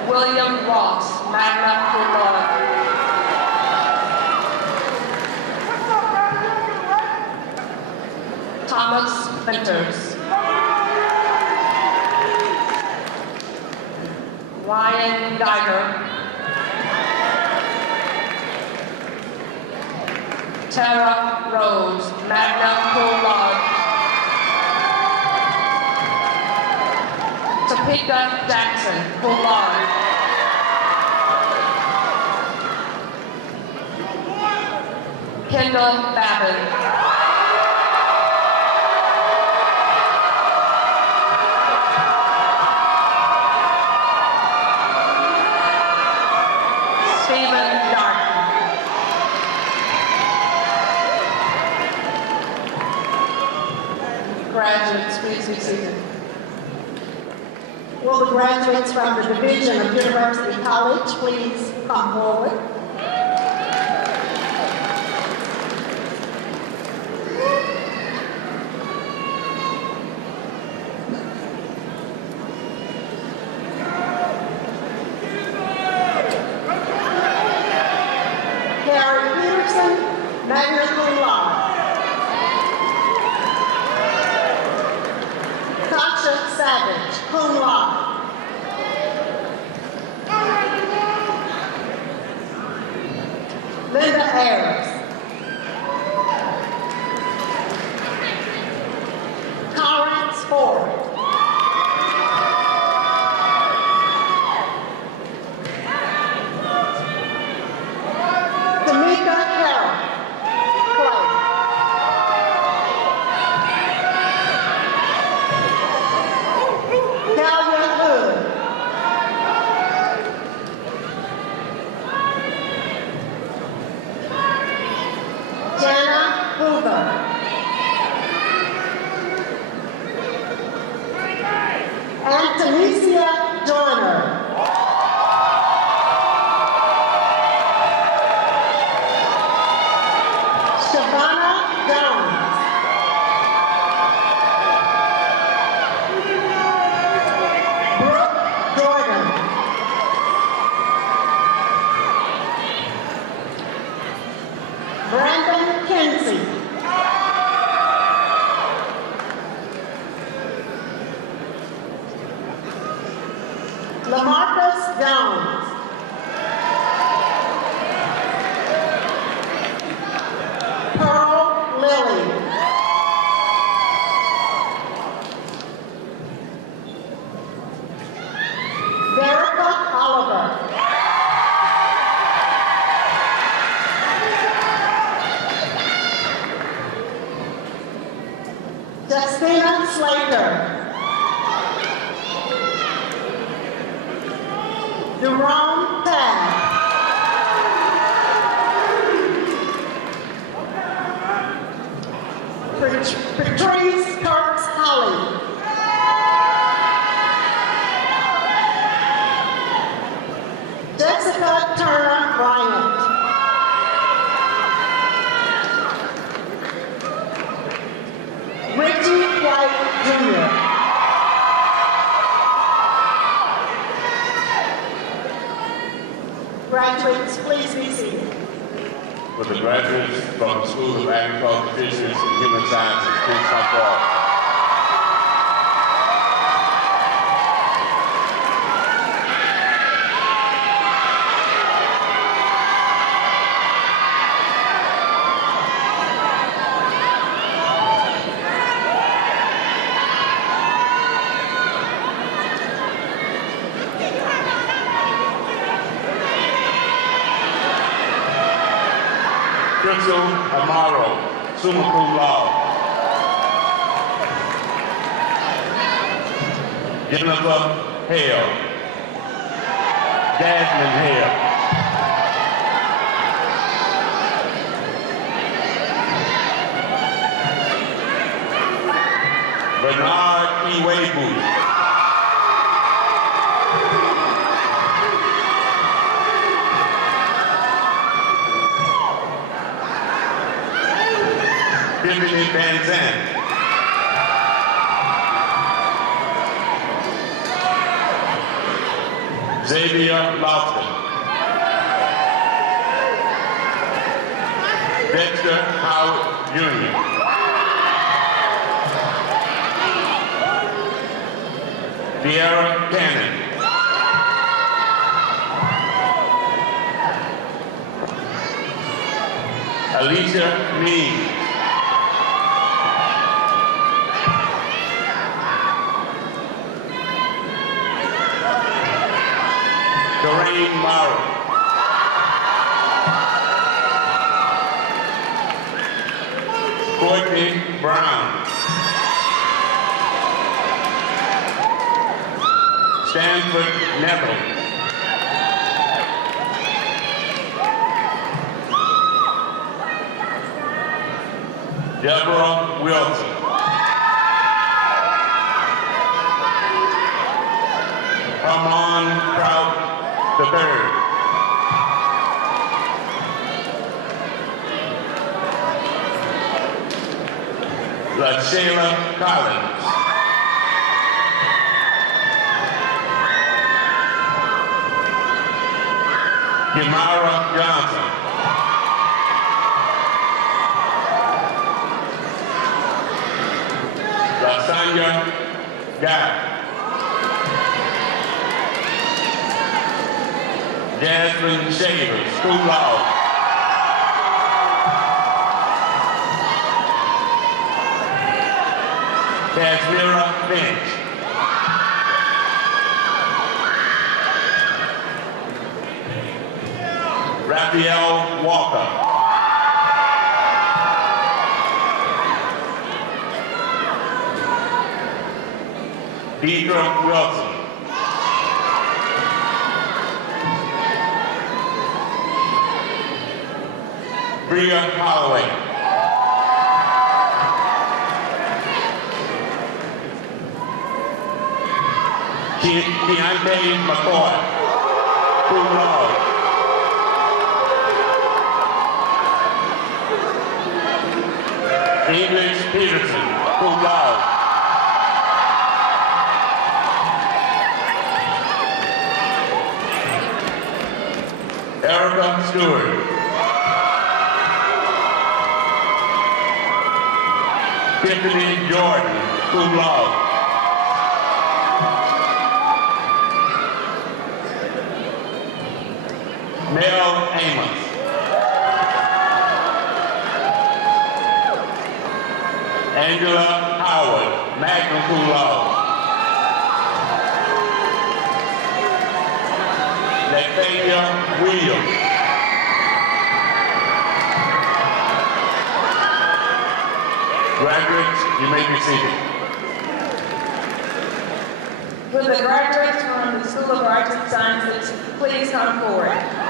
William Ross, magna cum laude. Thomas Winters. Ryan Geiger. Tara Rose, magna cum laude. Topeka Jackson, cum laude. Kendall Babin. Stephen Darton. Graduates, please be seated. Will the graduates from the Division of University College please come forward? Harry Peterson, magna cum laude. Tasha Savage, cum laude. Linda Ayers. Clarence Ford. Tamika Carroll. Clay. Calvin Hood. Stefana Jones. Brooke Jordan. Brandon Kinsey. Lamarcus Jones. Pearl Lilly. Derica Oliver. Justina Slater. Jerome Tabb. Patrice Kurtz Holly. Jessica Turner Bryant. Richie White Jr. Graduates, please be seated. For the graduates from the School of Agriculture, Fisheries, and Human Sciences, please come forward. Crystal Amaro, summa cum laude. Jennifer Hale. Jasmine Hale. Bernard Iwebu. Tiffany Van Zandt. Xavier Lofton. Dexter Howard Jr. De'Ara Cannon. Alicia Means. Doreen Morrow. Courtney Brown. Stanford Neville. Deborah Wilson. Amon Trout the third. LaShayla Collins. Kimara Johnson. LaSanya Guy. Jasmine Shaver, School Law. Kashmira Finch. Raphael Walker. Deidre Wilson. Bria Holloway. Keontae McCoy. Cum laude. English Peterson, cum laude. Erica Stewart. Tiffany Jordan, cum laude. Mel Amos. Angela Howard, magna cum laude. Latavia Williams. Graduates, you may be seated. Will the graduates from the School of Arts and Sciences please come forward?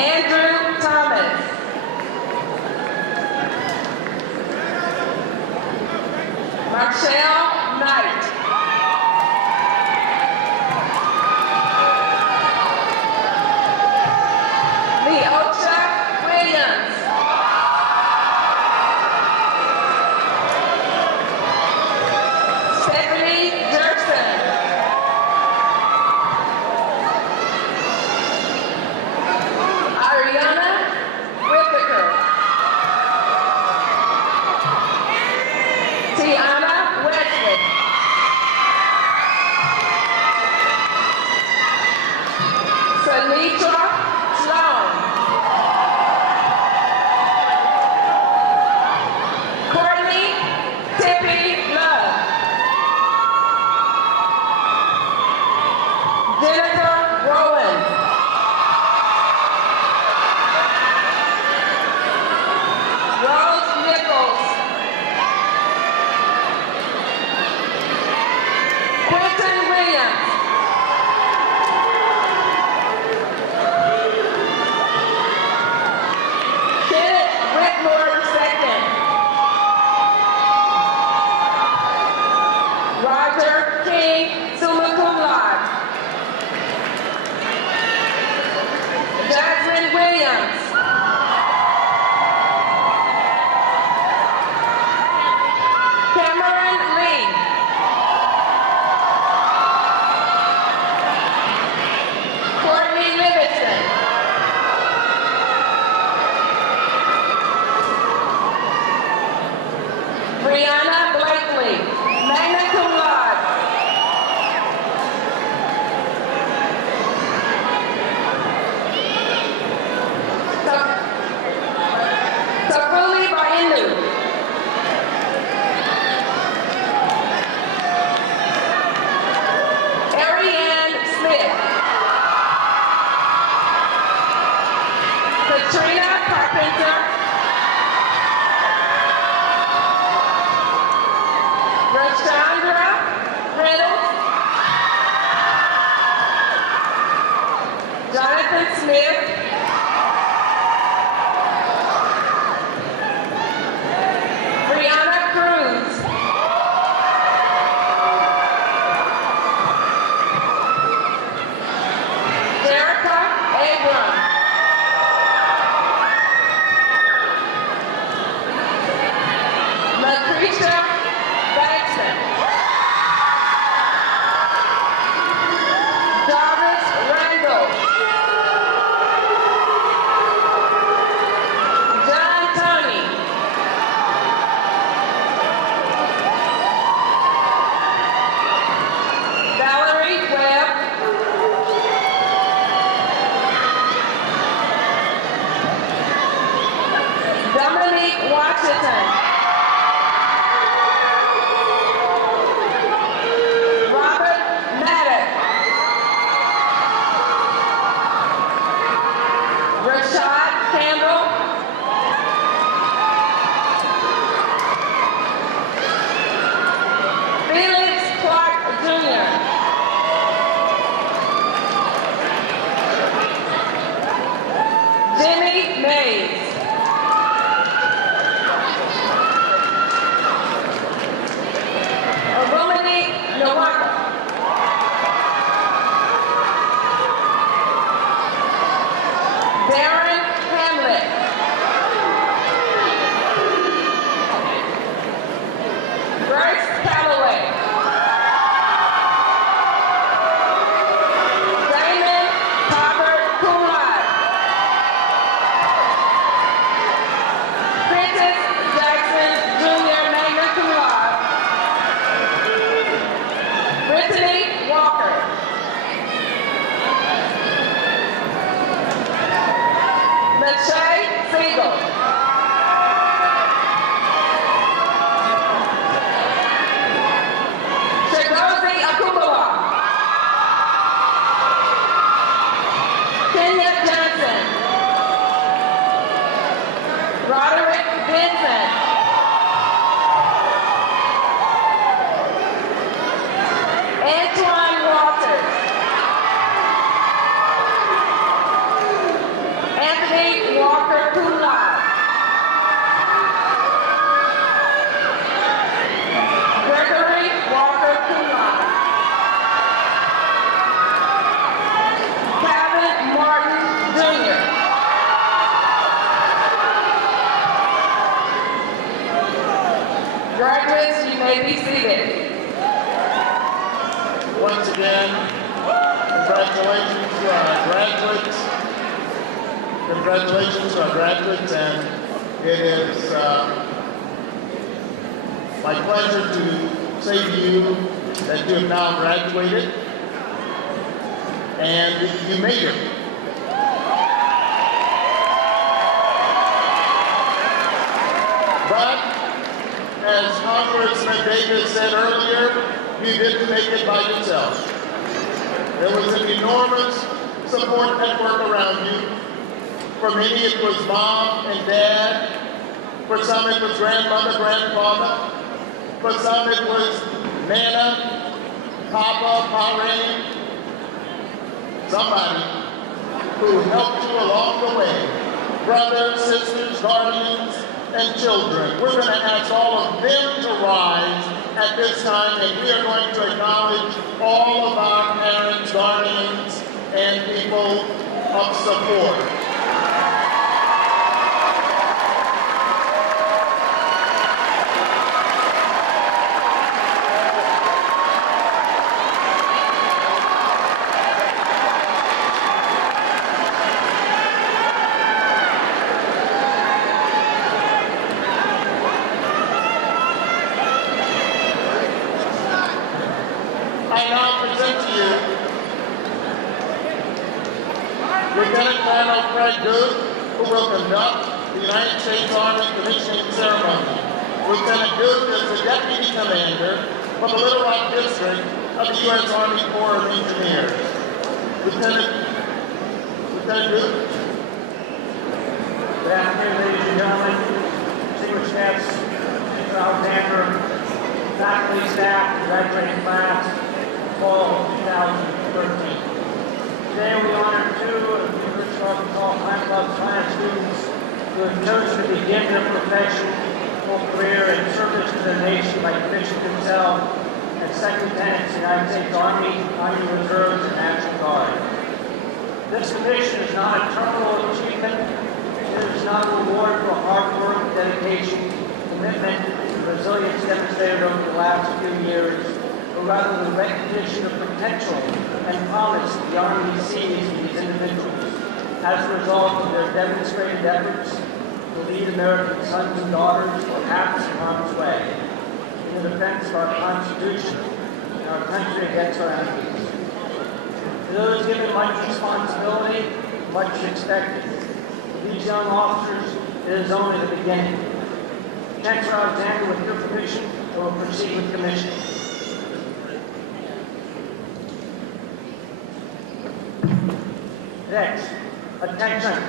Andrew Thomas. Marshall Knight. Leosha Williams. Stephanie Jerson. Ariana Whittaker. Tiana Wesley. Sanitra Sloan. Courtney Tippy Love. Jennifer Rowan. Rose Nichols. Quentin Williams. Kenneth Whitmore II. Roger King, summa cum laude. Jasmine Williams. Cameron Lee. Courtney Livingston. Brianna Blakely, magna cum laude. Tafuli Bainu. Ariane Smith. Katrina Carpenter. Rashandra Reynolds. Jonathan Smith. Brianna Cruz. Jerica Abram. Lucretia Baxton. Jarvis Randall. John Tony. Valerie Webb. Dominique Washington. Robert Maddox. Rashad Campbell. Felix Clark Jr. Jimmy Mays. Romani Nawaka. Darren Hamlet. Bryce Calloway. Damon Robert cum laude. Prentice Jackson Jr. magna cum laude. Brittany Walker. Lachey Siegel. Shagozi Akubawa. Kenya Johnson. Roderick Vincent. Antoine once again, congratulations to our graduates. Congratulations to our graduates, and it is my pleasure to say to you that you have now graduated and you made it. But as Congressman Davis said earlier, you didn't make it by yourself. There was an enormous support network around you. For many, it was mom and dad. For some, it was grandmother, grandfather. For some, it was Nana, Papa, Pare, somebody who helped you along the way. Brothers, sisters, guardians, and children. We're going to ask all of them to rise at this time, and we are going to acknowledge all of our parents, guardians, and people of support. I now present to you Lieutenant Colonel Fred Good, who will conduct the United States Army commissioning ceremony. Lieutenant Good is the Deputy Commander for the Little Rock District of the U.S. Army Corps of Engineers. Lieutenant Good. Good afternoon, ladies and gentlemen, distinguished guests, Mr. Alexander, faculty, staff, graduating class, fall 2013. Today we honor two of the University of Arkansas Climate Club science students who have chosen to begin their professional career in service to the nation by commissioning themselves as second lieutenants in the United States Army, Army Reserves, and National Guard. This commission is not a terminal achievement. It is not a reward for hard work, dedication, commitment, and resilience demonstrated over the last few years, but rather the recognition of potential and promise the Army sees in these individuals as a result of their demonstrated efforts to lead American sons and daughters perhaps in harm's way in the defense of our Constitution and our country against our enemies. To those given much responsibility, much expected. For these young officers, it is only the beginning. Chancellor Alexander, with your permission, I will proceed with commissioning. Next, attention.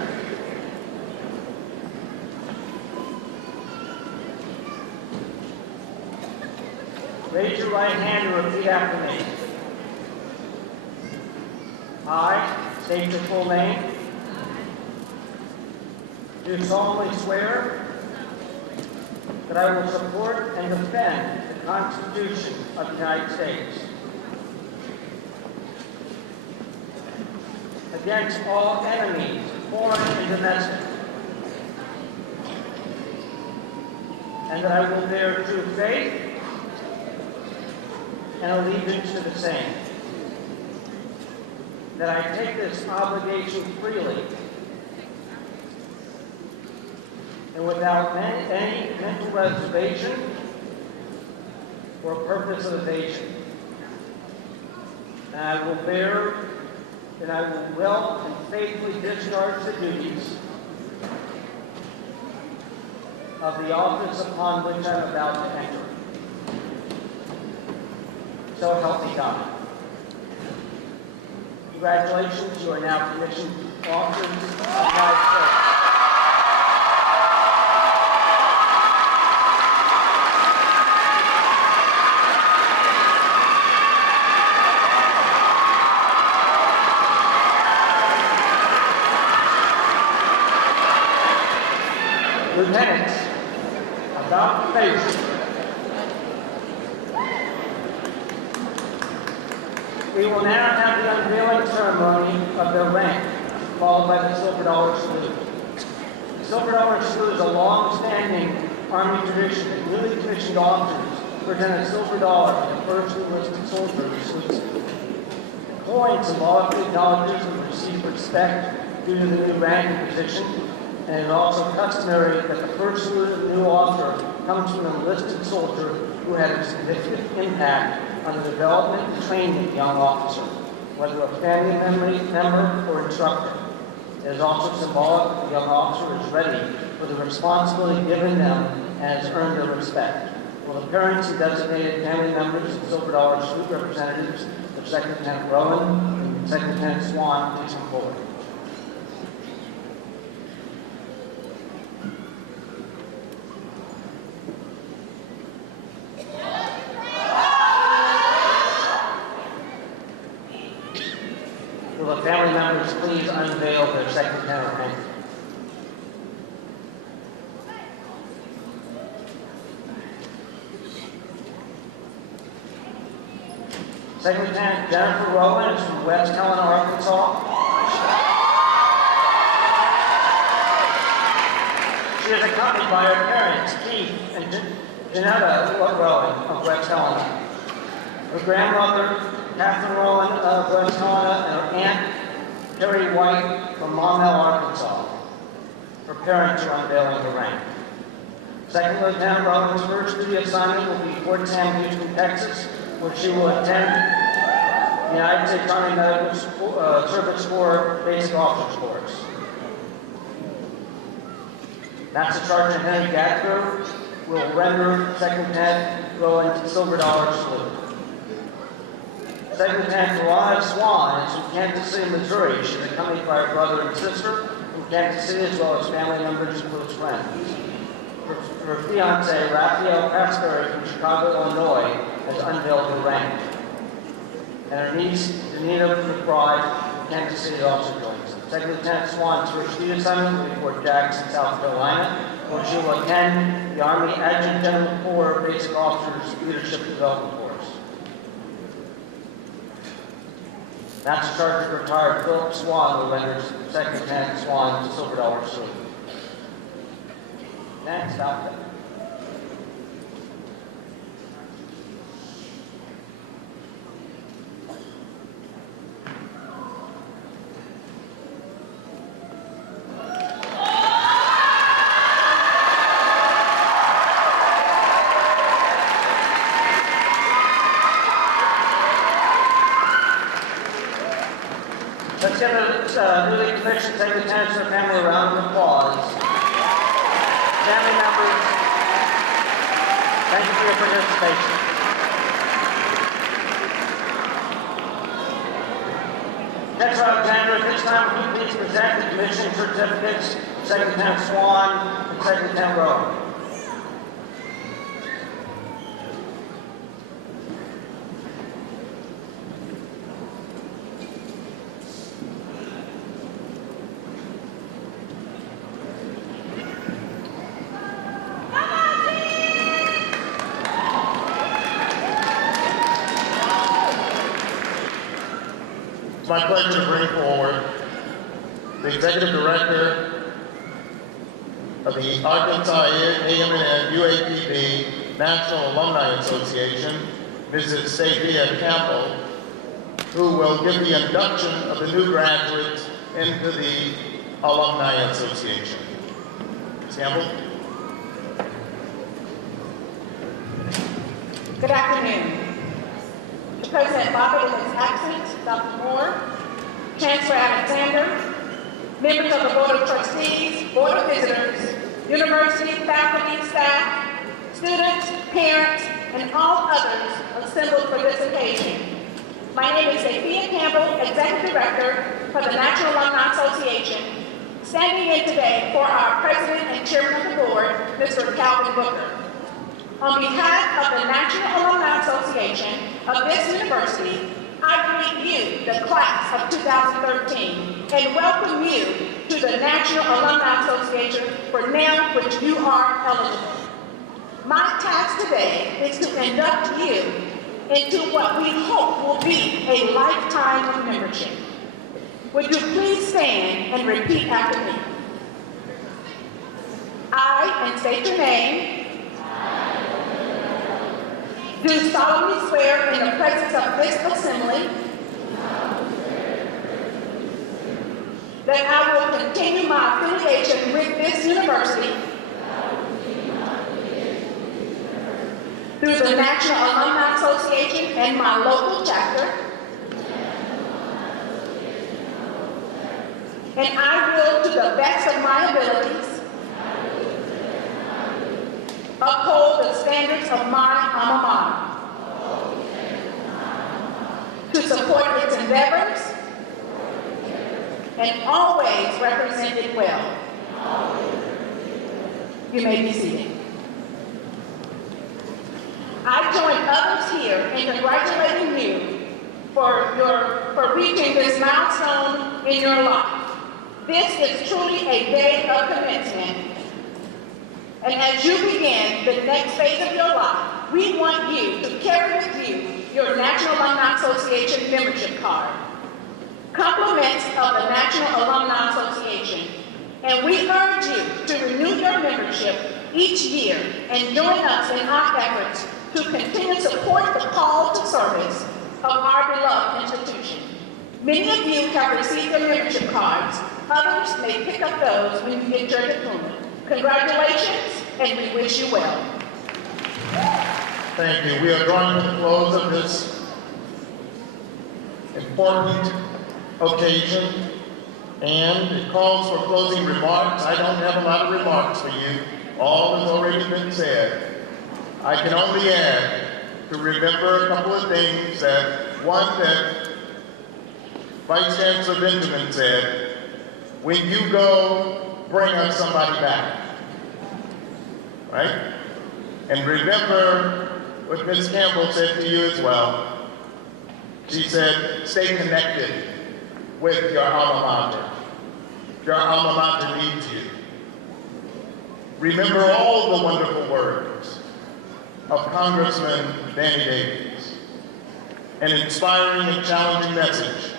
Raise your right hand and repeat after me. I state your full name. Do solemnly swear that I will support and defend the Constitution of the United States against all enemies, foreign and domestic, and that I will bear true faith and allegiance to the same, that I take this obligation freely and without any mental reservation or purpose of evasion, and I will bear and I will well and faithfully discharge the duties of the office upon which I am about to enter. So help me God. Congratulations, you are now commissioned officers of the United States. Lieutenants, about face. We will now have the unveiling ceremony of their rank, followed by the Silver Dollar Salute. The Silver Dollar Salute is a long-standing Army tradition that newly commissioned officers present a silver dollar to the first enlisted soldier who salutes them. coin symbolically acknowledges and receives respect due to the new rank and position, and it is also customary that the first salute of the new officer comes from an enlisted soldier who had a significant impact on the development and training of the young officer, whether a family member or instructor. It is also symbolic that the young officer is ready for the responsibility given them and has earned their respect. Will the parents and designated family members and Silver Dollar Salute representatives of 2nd Lieutenant Rowan and 2nd Lieutenant Swan please come forward? Will the family members please unveil their 2nd Lieutenant rank? Second Lieutenant Jennifer Rowan is from West Helena, Arkansas. She is accompanied by her parents, Keith and Janetta Rowan of West Helena. Her grandmother, Catherine Rowan of West Helena, and her aunt, Terry White from Maumelle, Arkansas. Her parents are unveiling the rank. Second Lieutenant Rowan's first duty assignment will be Fort Sam Houston, Texas, where she will attend the United States Army Medical Service Corps Basic Officers Course. Master Sergeant Henry Gatker will render 2nd Lieutenant Rowan's Silver Dollar Salute. 2nd Lieutenant Veronica Swan is from Kansas City, Missouri. She is accompanied by her brother and sister from Kansas City, as well as family members and close friends. Her fiancé, Raphael Casper from Chicago, Illinois, has unveiled her rank. And her niece, Danita McBride from Kansas City, also joins them. 2nd Lieutenant Swan's first duty assignment will be Fort Jackson, South Carolina, where she will attend the Army Adjutant General Corps Basic Officers Leadership Development Course. Master Sergeant retired Philip Swan will render 2nd Lieutenant Swan's Silver Dollar Salute. Next, stop there. Let's give the newly commissioned 2nd Lieutenants and their family a round of applause. Family members, thank you for your participation. Next, Alexander, at this time, will you please present the commissioning certificates of 2nd Lieutenant Swan and 2nd Lieutenant Rowan? It's my pleasure to bring forward the Executive Director of the Arkansas AMN UAPB National Alumni Association, Mrs. Sathia Campbell, who will give the induction of the new graduates into the Alumni Association. Ms. Campbell. Good afternoon. The President Bobbitt in his absence, Dr. Moore, Chancellor Alexander, members of the Board of Trustees, Board of Visitors, university, faculty, staff, students, parents, and all others assembled for this occasion. My name is Sathia Campbell, Executive Director for the National Alumni Association, standing in today for our President and Chairman of the Board, Mr. Calvin Booker. On behalf of the National Alumni Association of this university, I greet you, the class of 2013, and welcome you to the National Alumni Association for now which you are eligible. My task today is to induct you into what we hope will be a lifetime of membership. Would you please stand and repeat after me? I, and state your name, do solemnly swear in the presence of this assembly National Alumni Association and my local chapter. And I will, to the best of my abilities, uphold the standards of my alma mater, to support its endeavors, and always represent it well. You may be seated. I join others here in congratulating you for reaching this milestone in your life. This is truly a day of commencement. And as you begin the next phase of your life, we want you to carry with you your National Alumni Association membership card, compliments of the National Alumni Association, and we urge you to renew your membership each year and join us in our efforts to continue to support the call to service of our beloved institution. Many of you have received your membership cards. Others may pick up those when you get your diploma. Congratulations, and we wish you well. Thank you. We are drawing to the close of this important occasion, and it calls for closing remarks. I don't have a lot of remarks for you. All has already been said. I can only add to remember a couple of things. One that Vice Chancellor Benjamin said, when you go, bring us somebody back, right? And remember what Ms. Campbell said to you as well. She said, stay connected with your alma mater. Your alma mater needs you. Remember all the wonderful words of Congressman Danny Davis, an inspiring and challenging message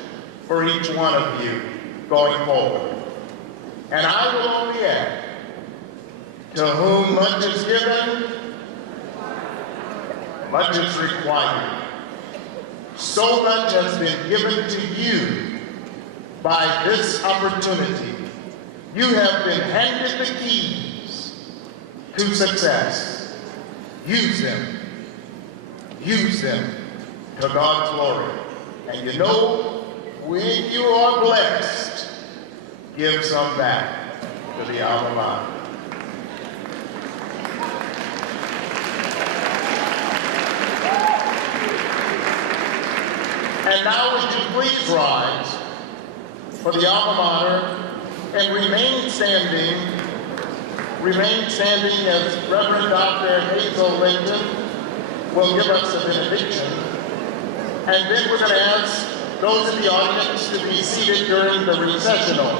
for each one of you going forward. And I will only add, to whom much is given, much is required. So much has been given to you by this opportunity. You have been handed the keys to success. Use them. Use them to God's glory. And you know, when you are blessed, give some back to the alma mater. And now would you please rise for the alma mater and remain standing as Reverend Dr. Hazel Lincoln will give us a benediction. And then we're going to ask those in the audience to be seated during the recessional.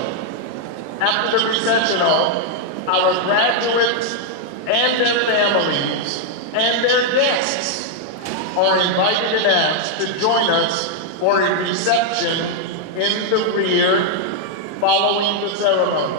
After the recessional, our graduates and their families and their guests are invited and asked to join us for a reception in the rear following the ceremony.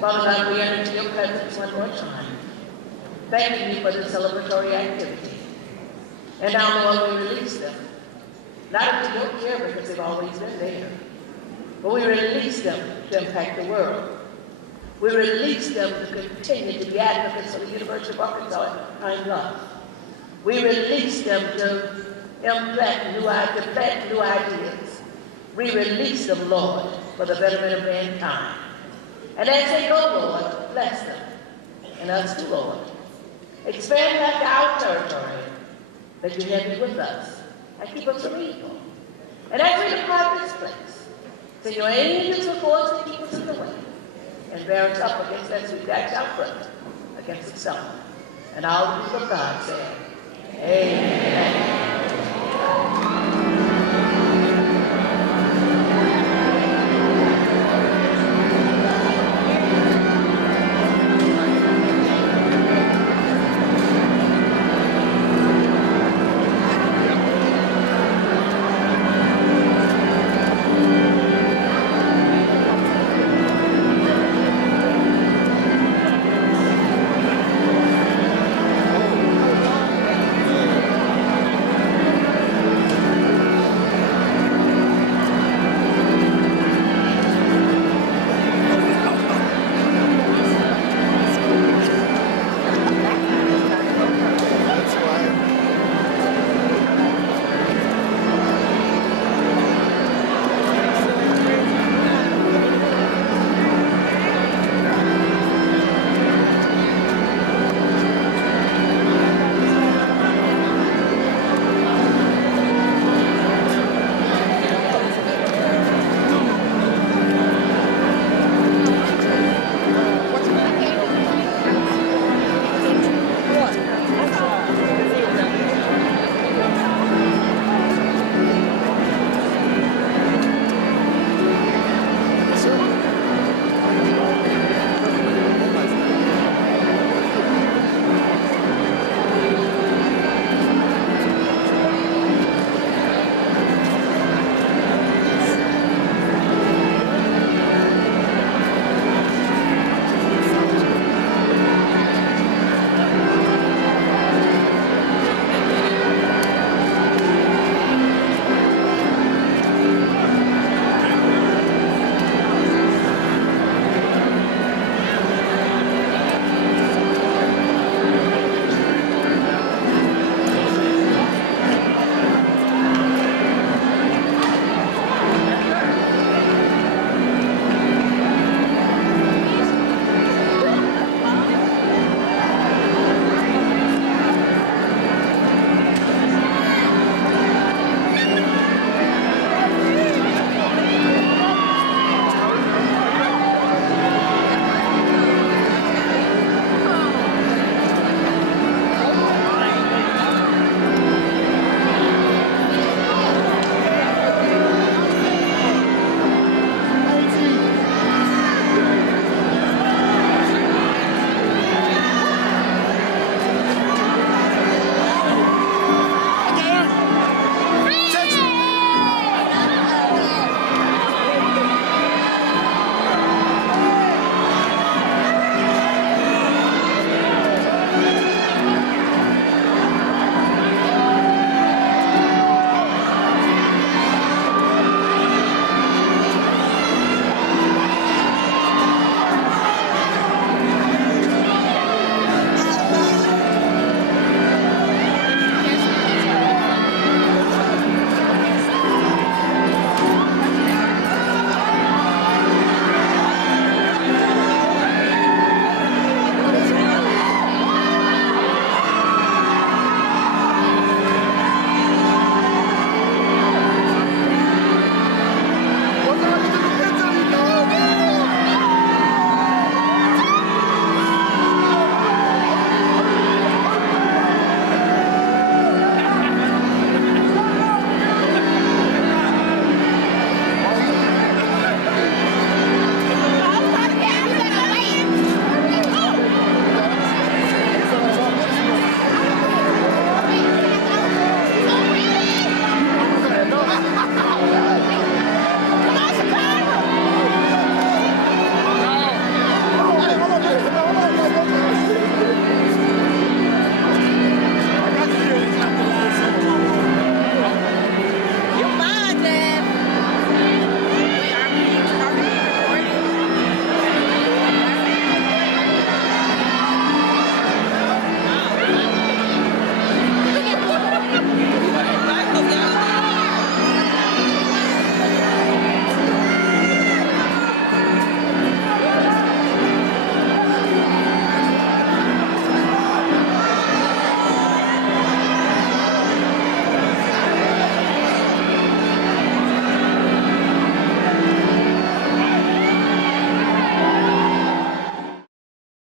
Father God, we enter into your presence one more time, thanking you for this celebratory activity. And now, Lord, we release them. Not that we don't care because they've always been there, but we release them to impact the world. We release them to continue to be advocates of the University of Arkansas at Pine Bluff. We release them to implant new ideas. We release them, Lord, for the betterment of mankind. And as they go, Lord, bless them. And us too, Lord. Expand back our territory, that you have it with us, and keep us from evil. And as we depart this place, send your angels before us to keep us in the way, and bear us up against that sweet dash out front, against itself. And all the people of God say, Amen.